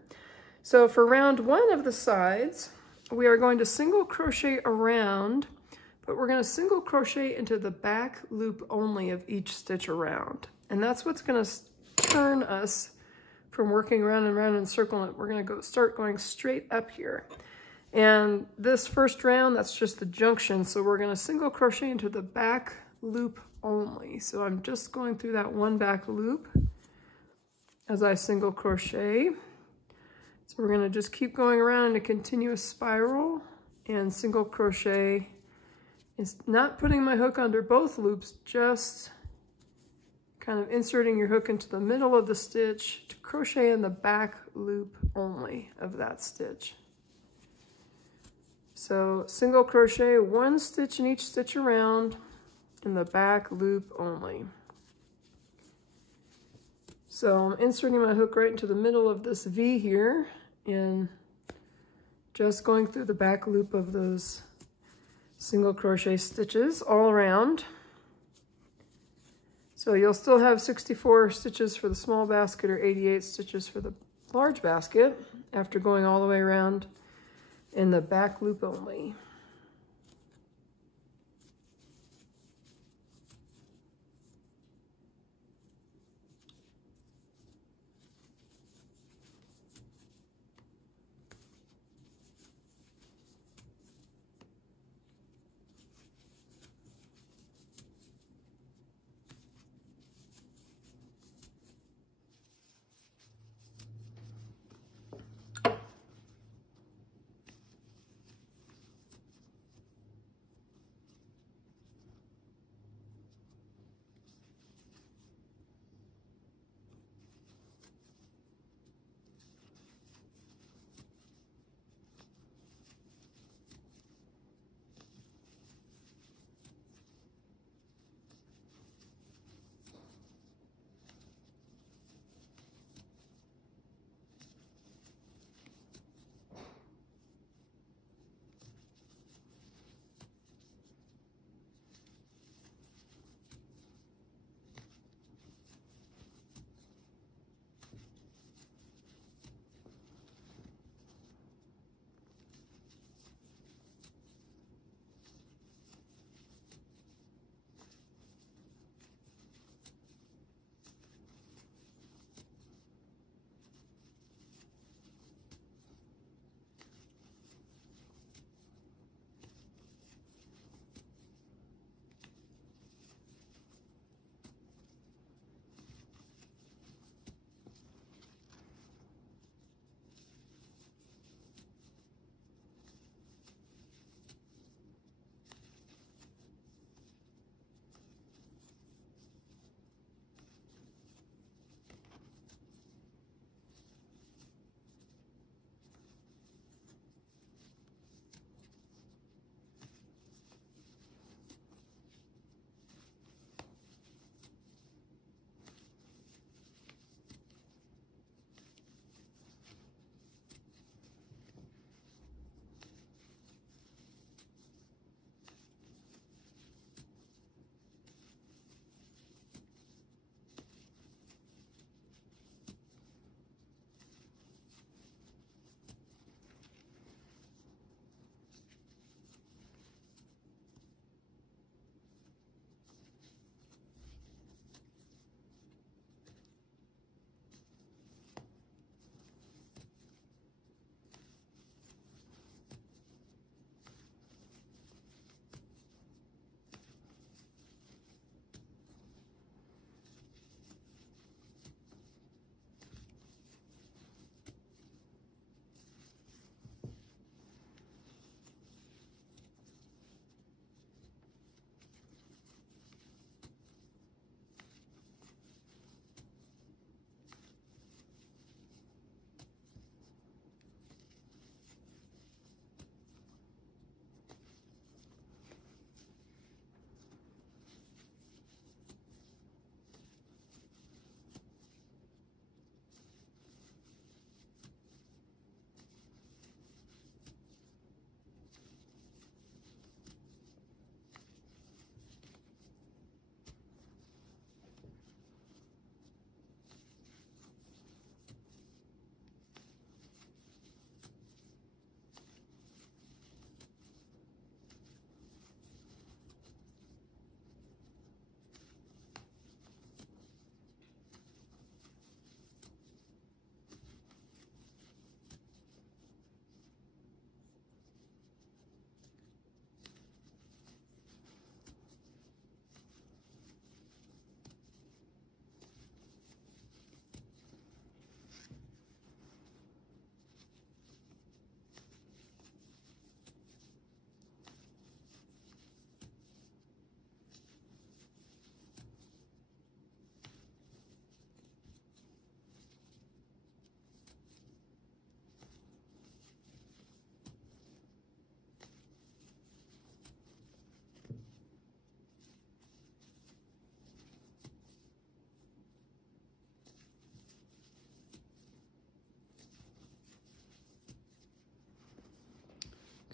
So for round 1 of the sides, we are going to single crochet around, but we're going to single crochet into the back loop only of each stitch around. And that's what's going to turn us from working around and around in a circle. We're going to start going straight up here. And this first round, that's just the junction. So we're going to single crochet into the back loop only. So I'm just going through that one back loop as I single crochet. So we're going to just keep going around in a continuous spiral and single crochet. It's not putting my hook under both loops, just kind of inserting your hook into the middle of the stitch to crochet in the back loop only of that stitch. So single crochet 1 stitch in each stitch around in the back loop only. So I'm inserting my hook right into the middle of this V here and just going through the back loop of those single crochet stitches all around. So you'll still have 64 stitches for the small basket or 88 stitches for the large basket after going all the way around in the back loop only.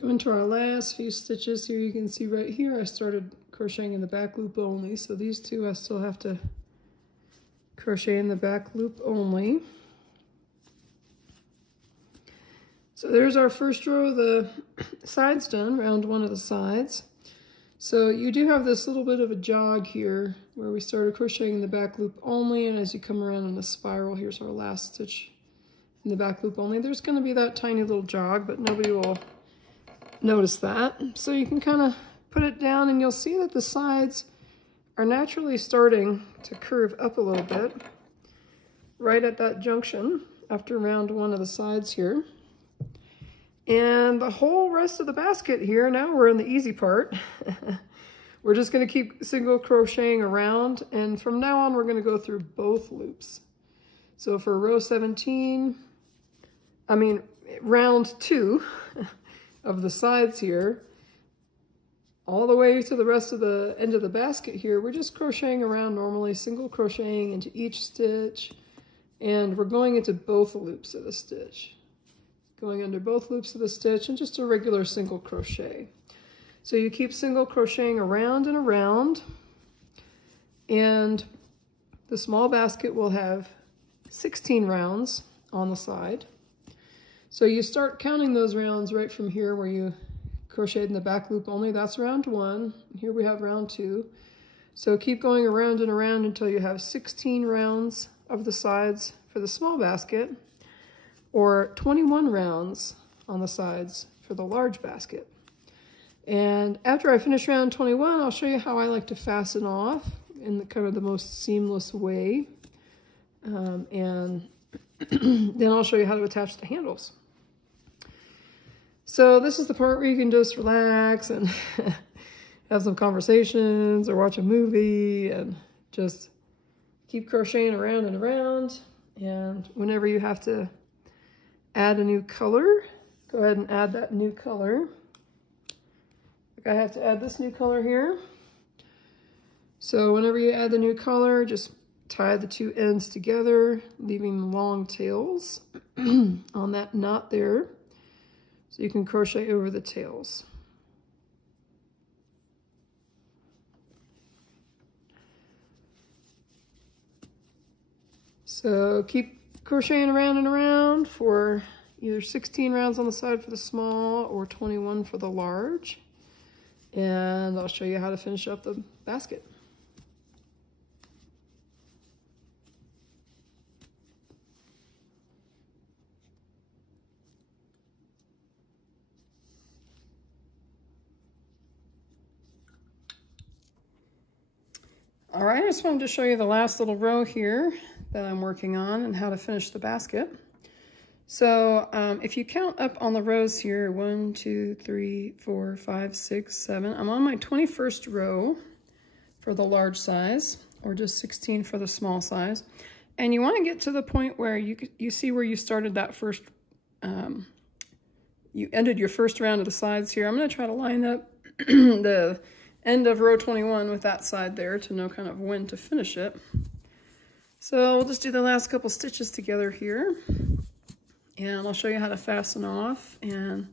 Going to our last few stitches here, you can see right here I started crocheting in the back loop only, so these two I still have to crochet in the back loop only. So there's our first row of the sides done, round one of the sides. So you do have this little bit of a jog here where we started crocheting in the back loop only, and as you come around in a spiral, here's our last stitch in the back loop only. There's going to be that tiny little jog, but nobody will notice that. So you can kind of put it down and you'll see that the sides are naturally starting to curve up a little bit right at that junction after round one of the sides here. And the whole rest of the basket here, now we're in the easy part. We're just going to keep single crocheting around, and from now on we're going to go through both loops. So for row 17, round 2 of the sides here, all the way to the rest of the end of the basket here, we're just crocheting around normally, single crocheting into each stitch, and we're going into both loops of the stitch. Going under both loops of the stitch and just a regular single crochet. So you keep single crocheting around and around, and the small basket will have 16 rounds on the side. So you start counting those rounds right from here where you crocheted in the back loop only. That's round 1. Here we have round 2. So keep going around and around until you have 16 rounds of the sides for the small basket, or 21 rounds on the sides for the large basket. And after I finish round 21, I'll show you how I like to fasten off in the kind of the most seamless way. And then I'll show you how to attach the handles. So this is the part where you can just relax and have some conversations or watch a movie and just keep crocheting around and around. And whenever you have to add a new color, go ahead and add that new color. Like I have to add this new color here. So whenever you add the new color, just tie the two ends together, leaving long tails on that knot there, so you can crochet over the tails. So keep crocheting around and around for either 16 rounds on the side for the small or 21 for the large. And I'll show you how to finish up the basket. All right, I just wanted to show you the last little row here that I'm working on and how to finish the basket. So if you count up on the rows here, 1, 2, 3, 4, 5, 6, 7, I'm on my 21st row for the large size, or just 16 for the small size. And you want to get to the point where you see where you started that first, you ended your first round of the sides here. I'm going to try to line up the end of row 21 with that side there to know kind of when to finish it. So we'll just do the last couple stitches together here, and I'll show you how to fasten off and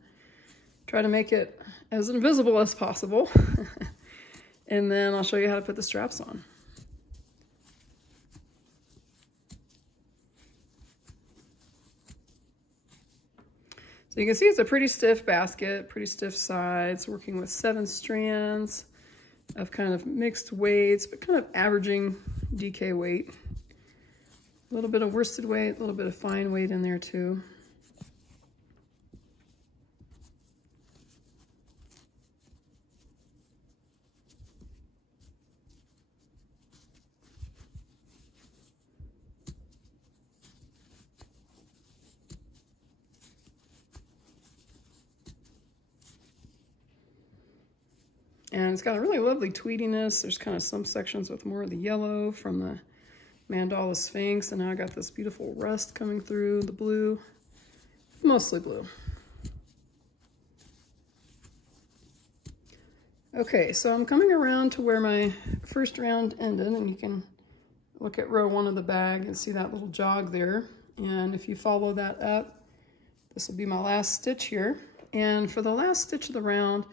try to make it as invisible as possible. And then I'll show you how to put the straps on. So you can see it's a pretty stiff basket, pretty stiff sides, working with 7 strands of kind of mixed weights, but kind of averaging DK weight. A little bit of worsted weight, a little bit of fine weight in there too. And it's got a really lovely tweediness. There's kind of some sections with more of the yellow from the mandala sphinx, and now I got this beautiful rust coming through the blue, mostly blue. Okay, so I'm coming around to where my first round ended, and you can look at row 1 of the bag and see that little jog there. And if you follow that up, this will be my last stitch here. And for the last stitch of the round,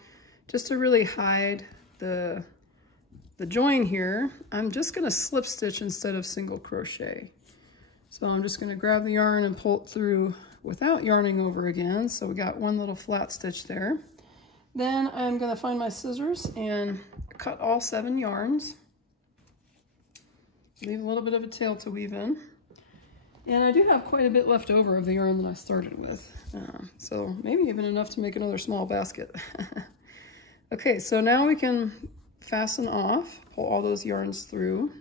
just to really hide the join here, I'm just gonna slip stitch instead of single crochet. So I'm just gonna grab the yarn and pull it through without yarning over again. So we got one little flat stitch there. Then I'm gonna find my scissors and cut all 7 yarns. Leave a little bit of a tail to weave in. And I do have quite a bit left over of the yarn that I started with. So maybe even enough to make another small basket. Okay, so now we can fasten off, pull all those yarns through.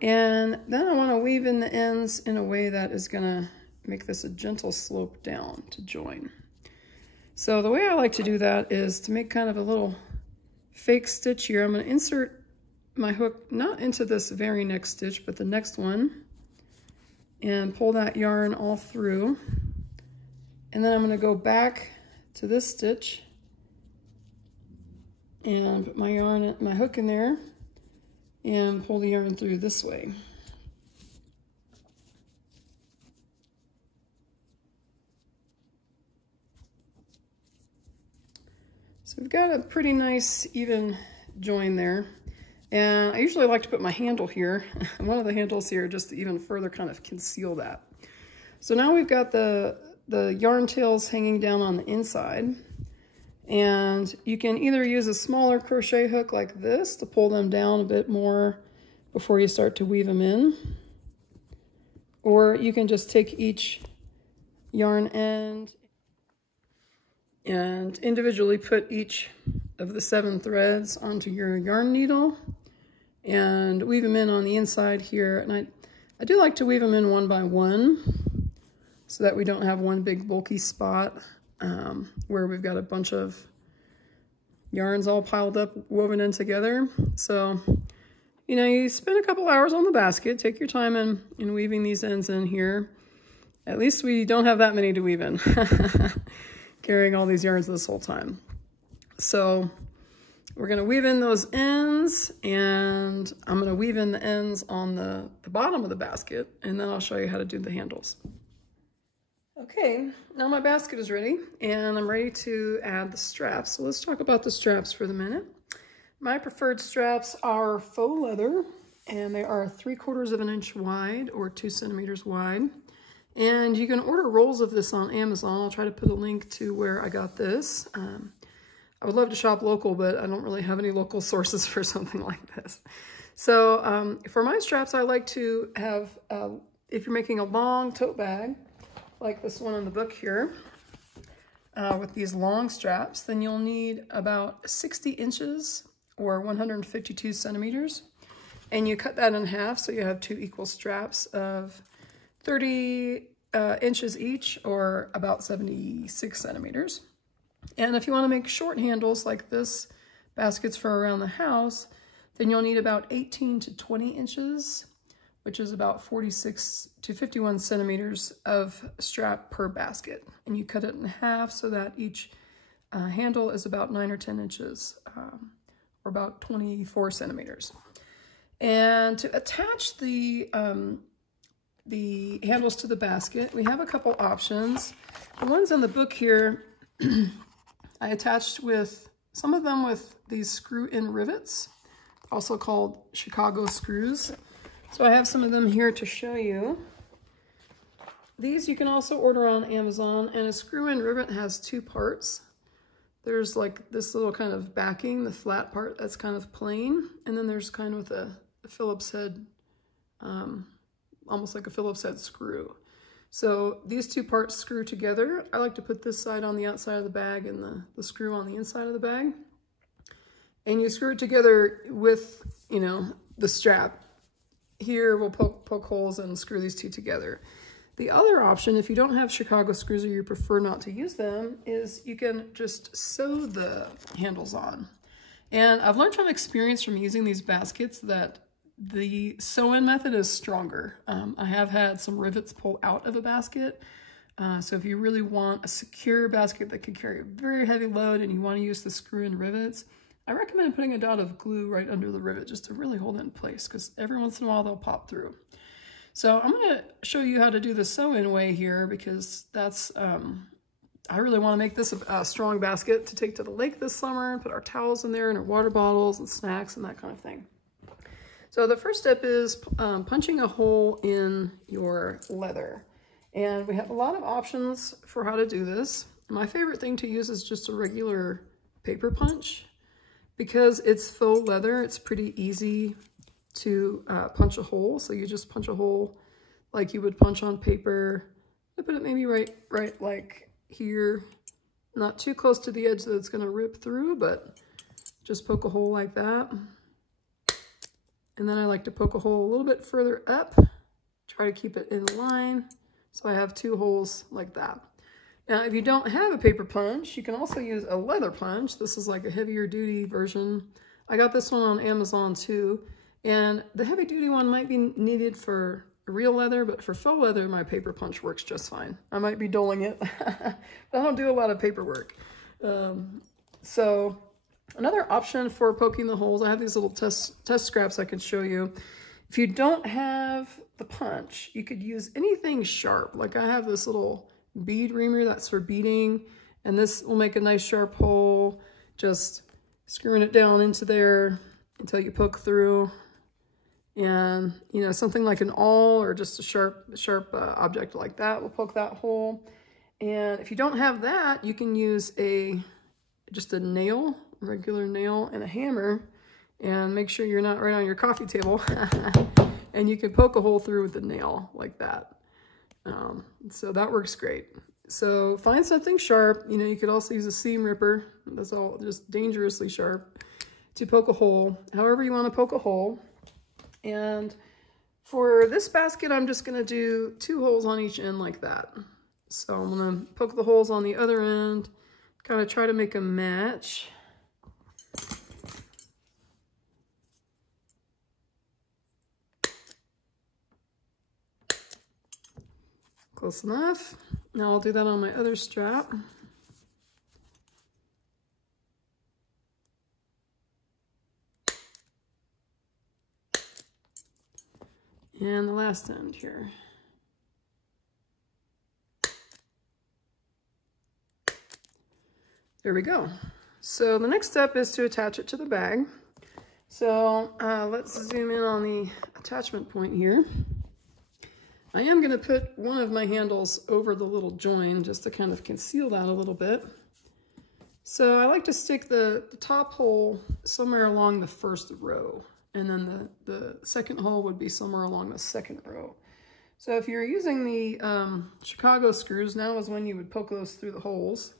And then I want to weave in the ends in a way that is going to make this a gentle slope down to join. So the way I like to do that is to make kind of a little fake stitch here. I'm going to insert my hook not into this very next stitch, but the next one, and pull that yarn all through. And then I'm going to go back to this stitch and put my hook in there and pull the yarn through this way. So we've got a pretty nice even join there. And I usually like to put my handle here, one of the handles here, just to even further kind of conceal that. So now we've got the yarn tails hanging down on the inside. And you can either use a smaller crochet hook like this to pull them down a bit more before you start to weave them in. Or you can just take each yarn end and individually put each of the 7 threads onto your yarn needle and weave them in on the inside here. And I do like to weave them in one by one so that we don't have one big bulky spot where we've got a bunch of yarns all piled up, woven in together. So, you know, you spend a couple hours on the basket, take your time in weaving these ends in here. At least we don't have that many to weave in, carrying all these yarns this whole time. So we're gonna weave in those ends, and I'm gonna weave in the ends on the bottom of the basket, and then I'll show you how to do the handles. Okay, now my basket is ready, and I'm ready to add the straps. So let's talk about the straps for the minute. My preferred straps are faux leather, and they are 3/4 of an inch wide or 2 centimeters wide. And you can order rolls of this on Amazon. I'll try to put a link to where I got this. I would love to shop local, but I don't really have any local sources for something like this. So for my straps, I like to have, if you're making a long tote bag, like this one in the book here, with these long straps, then you'll need about 60 inches or 152 centimeters. And you cut that in half, so you have 2 equal straps of 30 inches each, or about 76 centimeters. And if you want to make short handles like this, baskets for around the house, then you'll need about 18 to 20 inches, which is about 46 to 51 centimeters of strap per basket. And you cut it in half so that each handle is about 9 or 10 inches, or about 24 centimeters. And to attach the handles to the basket, we have a couple options. The ones in the book here, I attached with some of them with these screw-in rivets, also called Chicago screws. So I have some of them here to show you. These you can also order on Amazon, and a screw-in rivet has 2 parts. There's like this little kind of backing, the flat part that's kind of plain, and then there's kind of with a Phillips head, almost like a Phillips head screw. So these 2 parts screw together. I like to put this side on the outside of the bag and the screw on the inside of the bag. And you screw it together with, you know, the strap. Here we'll poke holes and screw these 2 together. The other option, if you don't have Chicago screws or you prefer not to use them, is you can just sew the handles on. And I've learned from experience from using these baskets that the sew-in method is stronger. I have had some rivets pull out of a basket. So if you really want a secure basket that can carry a very heavy load and you want to use the screw-in rivets, I recommend putting a dot of glue right under the rivet just to really hold it in place, because every once in a while they'll pop through. So I'm going to show you how to do the sew-in way here, because that's I really want to make this a strong basket to take to the lake this summer and put our towels in there and our water bottles and snacks and that kind of thing. So the first step is punching a hole in your leather. And we have a lot of options for how to do this. My favorite thing to use is just a regular paper punch. Because it's faux leather, it's pretty easy to punch a hole. So you just punch a hole like you would punch on paper. I put it maybe right like here, not too close to the edge that it's going to rip through, but just poke a hole like that. And then I like to poke a hole a little bit further up, try to keep it in line. So I have 2 holes like that. Now, if you don't have a paper punch, you can also use a leather punch. This is like a heavier duty version. I got this one on Amazon too. And the heavy duty one might be needed for real leather, but for faux leather, my paper punch works just fine. I might be doling it, but I don't do a lot of paperwork. So another option for poking the holes, I have these little test scraps I can show you. If you don't have the punch, you could use anything sharp. Like I have this little bead reamer that's for beading, and this will make a nice sharp hole, just screwing it down into there until you poke through. And you know, something like an awl or just a sharp object like that will poke that hole. And if you don't have that, you can use just a nail, regular nail, and a hammer, and make sure you're not right on your coffee table. And you can poke a hole through with the nail like that. So that works great. So find something sharp. You know, you could also use a seam ripper. That's all just dangerously sharp to poke a hole, however you want to poke a hole. And for this basket, I'm just going to do 2 holes on each end like that. So I'm going to poke the holes on the other end, kind of try to make a match. Close enough. Now I'll do that on my other strap. And the last end here. There we go. So the next step is to attach it to the bag. So let's zoom in on the attachment point here. I am going to put one of my handles over the little join just to kind of conceal that a little bit. So I like to stick the top hole somewhere along the first row, and then the second hole would be somewhere along the second row. So if you're using the Chicago screws, now is when you would poke those through the holes.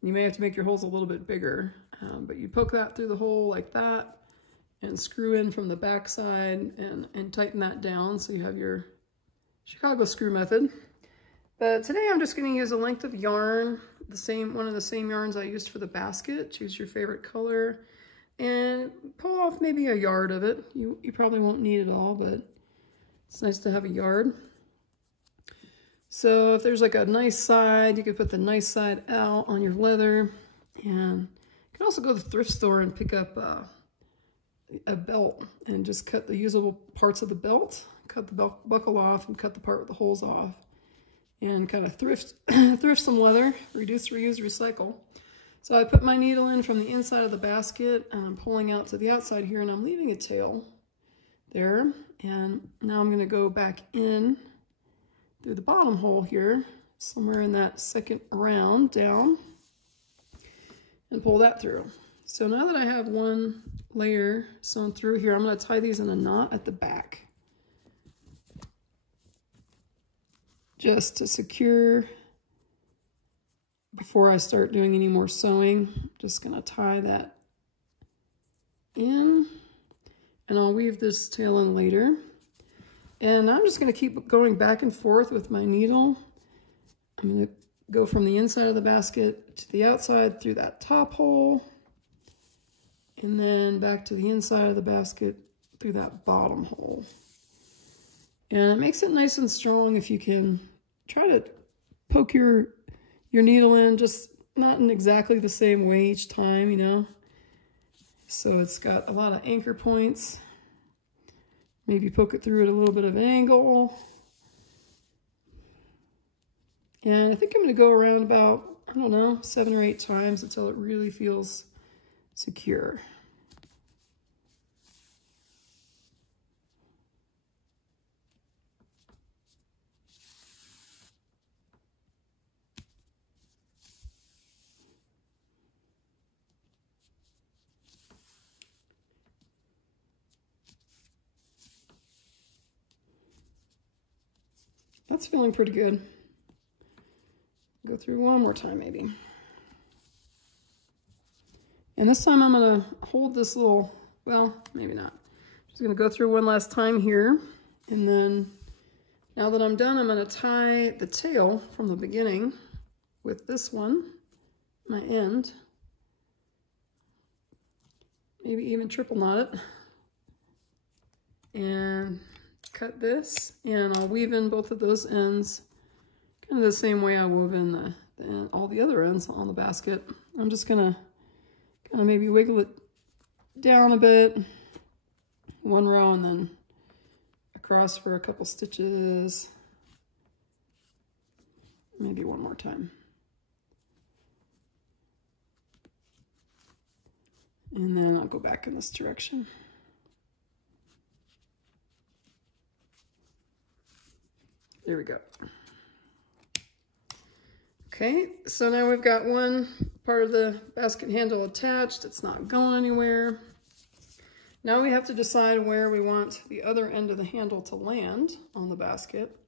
You may have to make your holes a little bit bigger, but you poke that through the hole like that and screw in from the back side and tighten that down so you have your Chicago screw method. But today I'm just going to use a length of yarn, one of the same yarns I used for the basket. Choose your favorite color and pull off maybe a yard of it. You probably won't need it all, but it's nice to have a yard. So if there's like a nice side, you could put the nice side out on your leather. And you can also go to the thrift store and pick up a belt and just cut the usable parts of the belt, cut the buckle off and cut the part with the holes off, and kind of thrift some leather, reduce, reuse, recycle. So I put my needle in from the inside of the basket and I'm pulling out to the outside here, and I'm leaving a tail there. And now I'm going to go back in through the bottom hole here, somewhere in that second round down, and pull that through. So now that I have one layer sewn through here, I'm going to tie these in a knot at the back, just to secure before I start doing any more sewing. Just going to tie that in, and I'll weave this tail in later. And I'm just going to keep going back and forth with my needle. I'm going to go from the inside of the basket to the outside through that top hole, and then back to the inside of the basket through that bottom hole. And it makes it nice and strong if you can try to poke your needle in, just not in exactly the same way each time, you know. So it's got a lot of anchor points. Maybe poke it through at a little bit of an angle. And I think I'm going to go around about I don't know, 7 or 8 times until it really feels secure. That's feeling pretty good. Go through one more time maybe. And this time I'm gonna hold this little, well, maybe not. Just gonna go through one last time here. And then now that I'm done, I'm gonna tie the tail from the beginning with this one, my end. Maybe even triple knot it. And cut this, and I'll weave in both of those ends kind of the same way I wove in all the other ends on the basket. I'm just gonna kind of maybe wiggle it down a bit, one row, and then across for a couple stitches, maybe one more time. And then I'll go back in this direction. There we go. Okay, so now we've got one part of the basket handle attached. It's not going anywhere. Now we have to decide where we want the other end of the handle to land on the basket.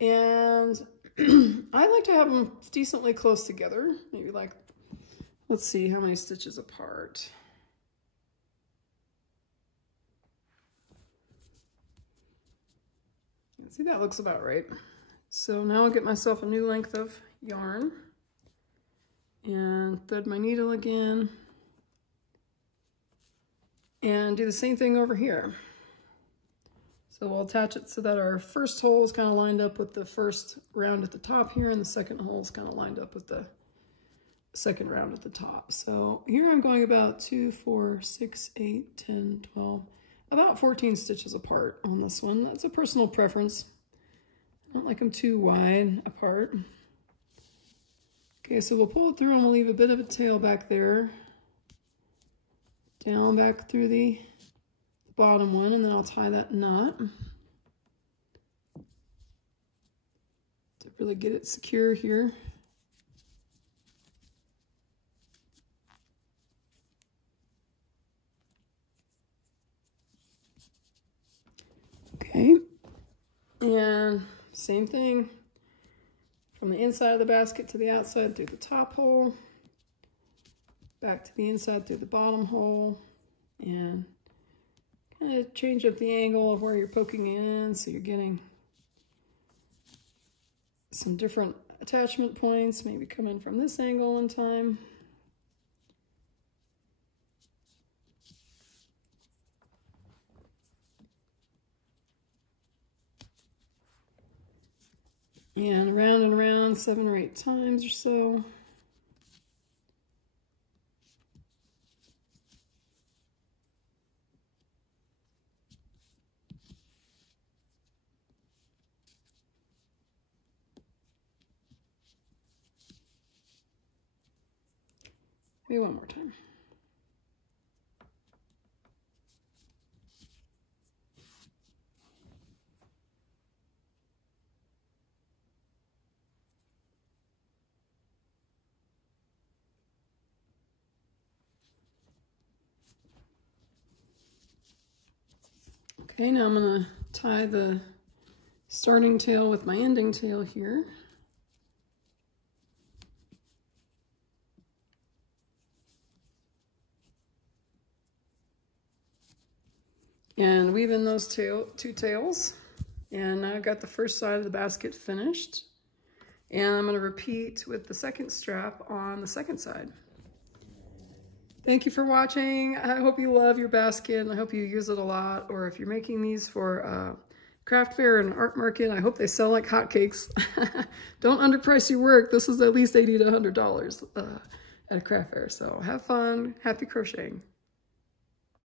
And I like to have them decently close together. Maybe like, let's see how many stitches apart. See, that looks about right. So now I'll get myself a new length of yarn and thread my needle again and do the same thing over here. So we'll attach it so that our first hole is kind of lined up with the first round at the top here, and the second hole is kind of lined up with the second round at the top. So here I'm going about 2, 4, 6, 8, 10, 12, about 14 stitches apart on this one. That's a personal preference. I don't like them too wide apart. Okay, so we'll pull it through and we'll leave a bit of a tail back there. Down back through the bottom one, and then I'll tie that knot to really get it secure here. Okay, and same thing from the inside of the basket to the outside through the top hole, back to the inside through the bottom hole, and kind of change up the angle of where you're poking in so you're getting some different attachment points, maybe come in from this angle one time. And around 7 or 8 times or so. Maybe one more time. Okay, now I'm going to tie the starting tail with my ending tail here. And weave in those two tails. And now I've got the first side of the basket finished. And I'm going to repeat with the second strap on the second side. Thank you for watching. I hope you love your basket, and I hope you use it a lot. Or if you're making these for craft fair and art market, I hope they sell like hotcakes. Don't underprice your work. This is at least $80 to $100 at a craft fair. So have fun. Happy crocheting.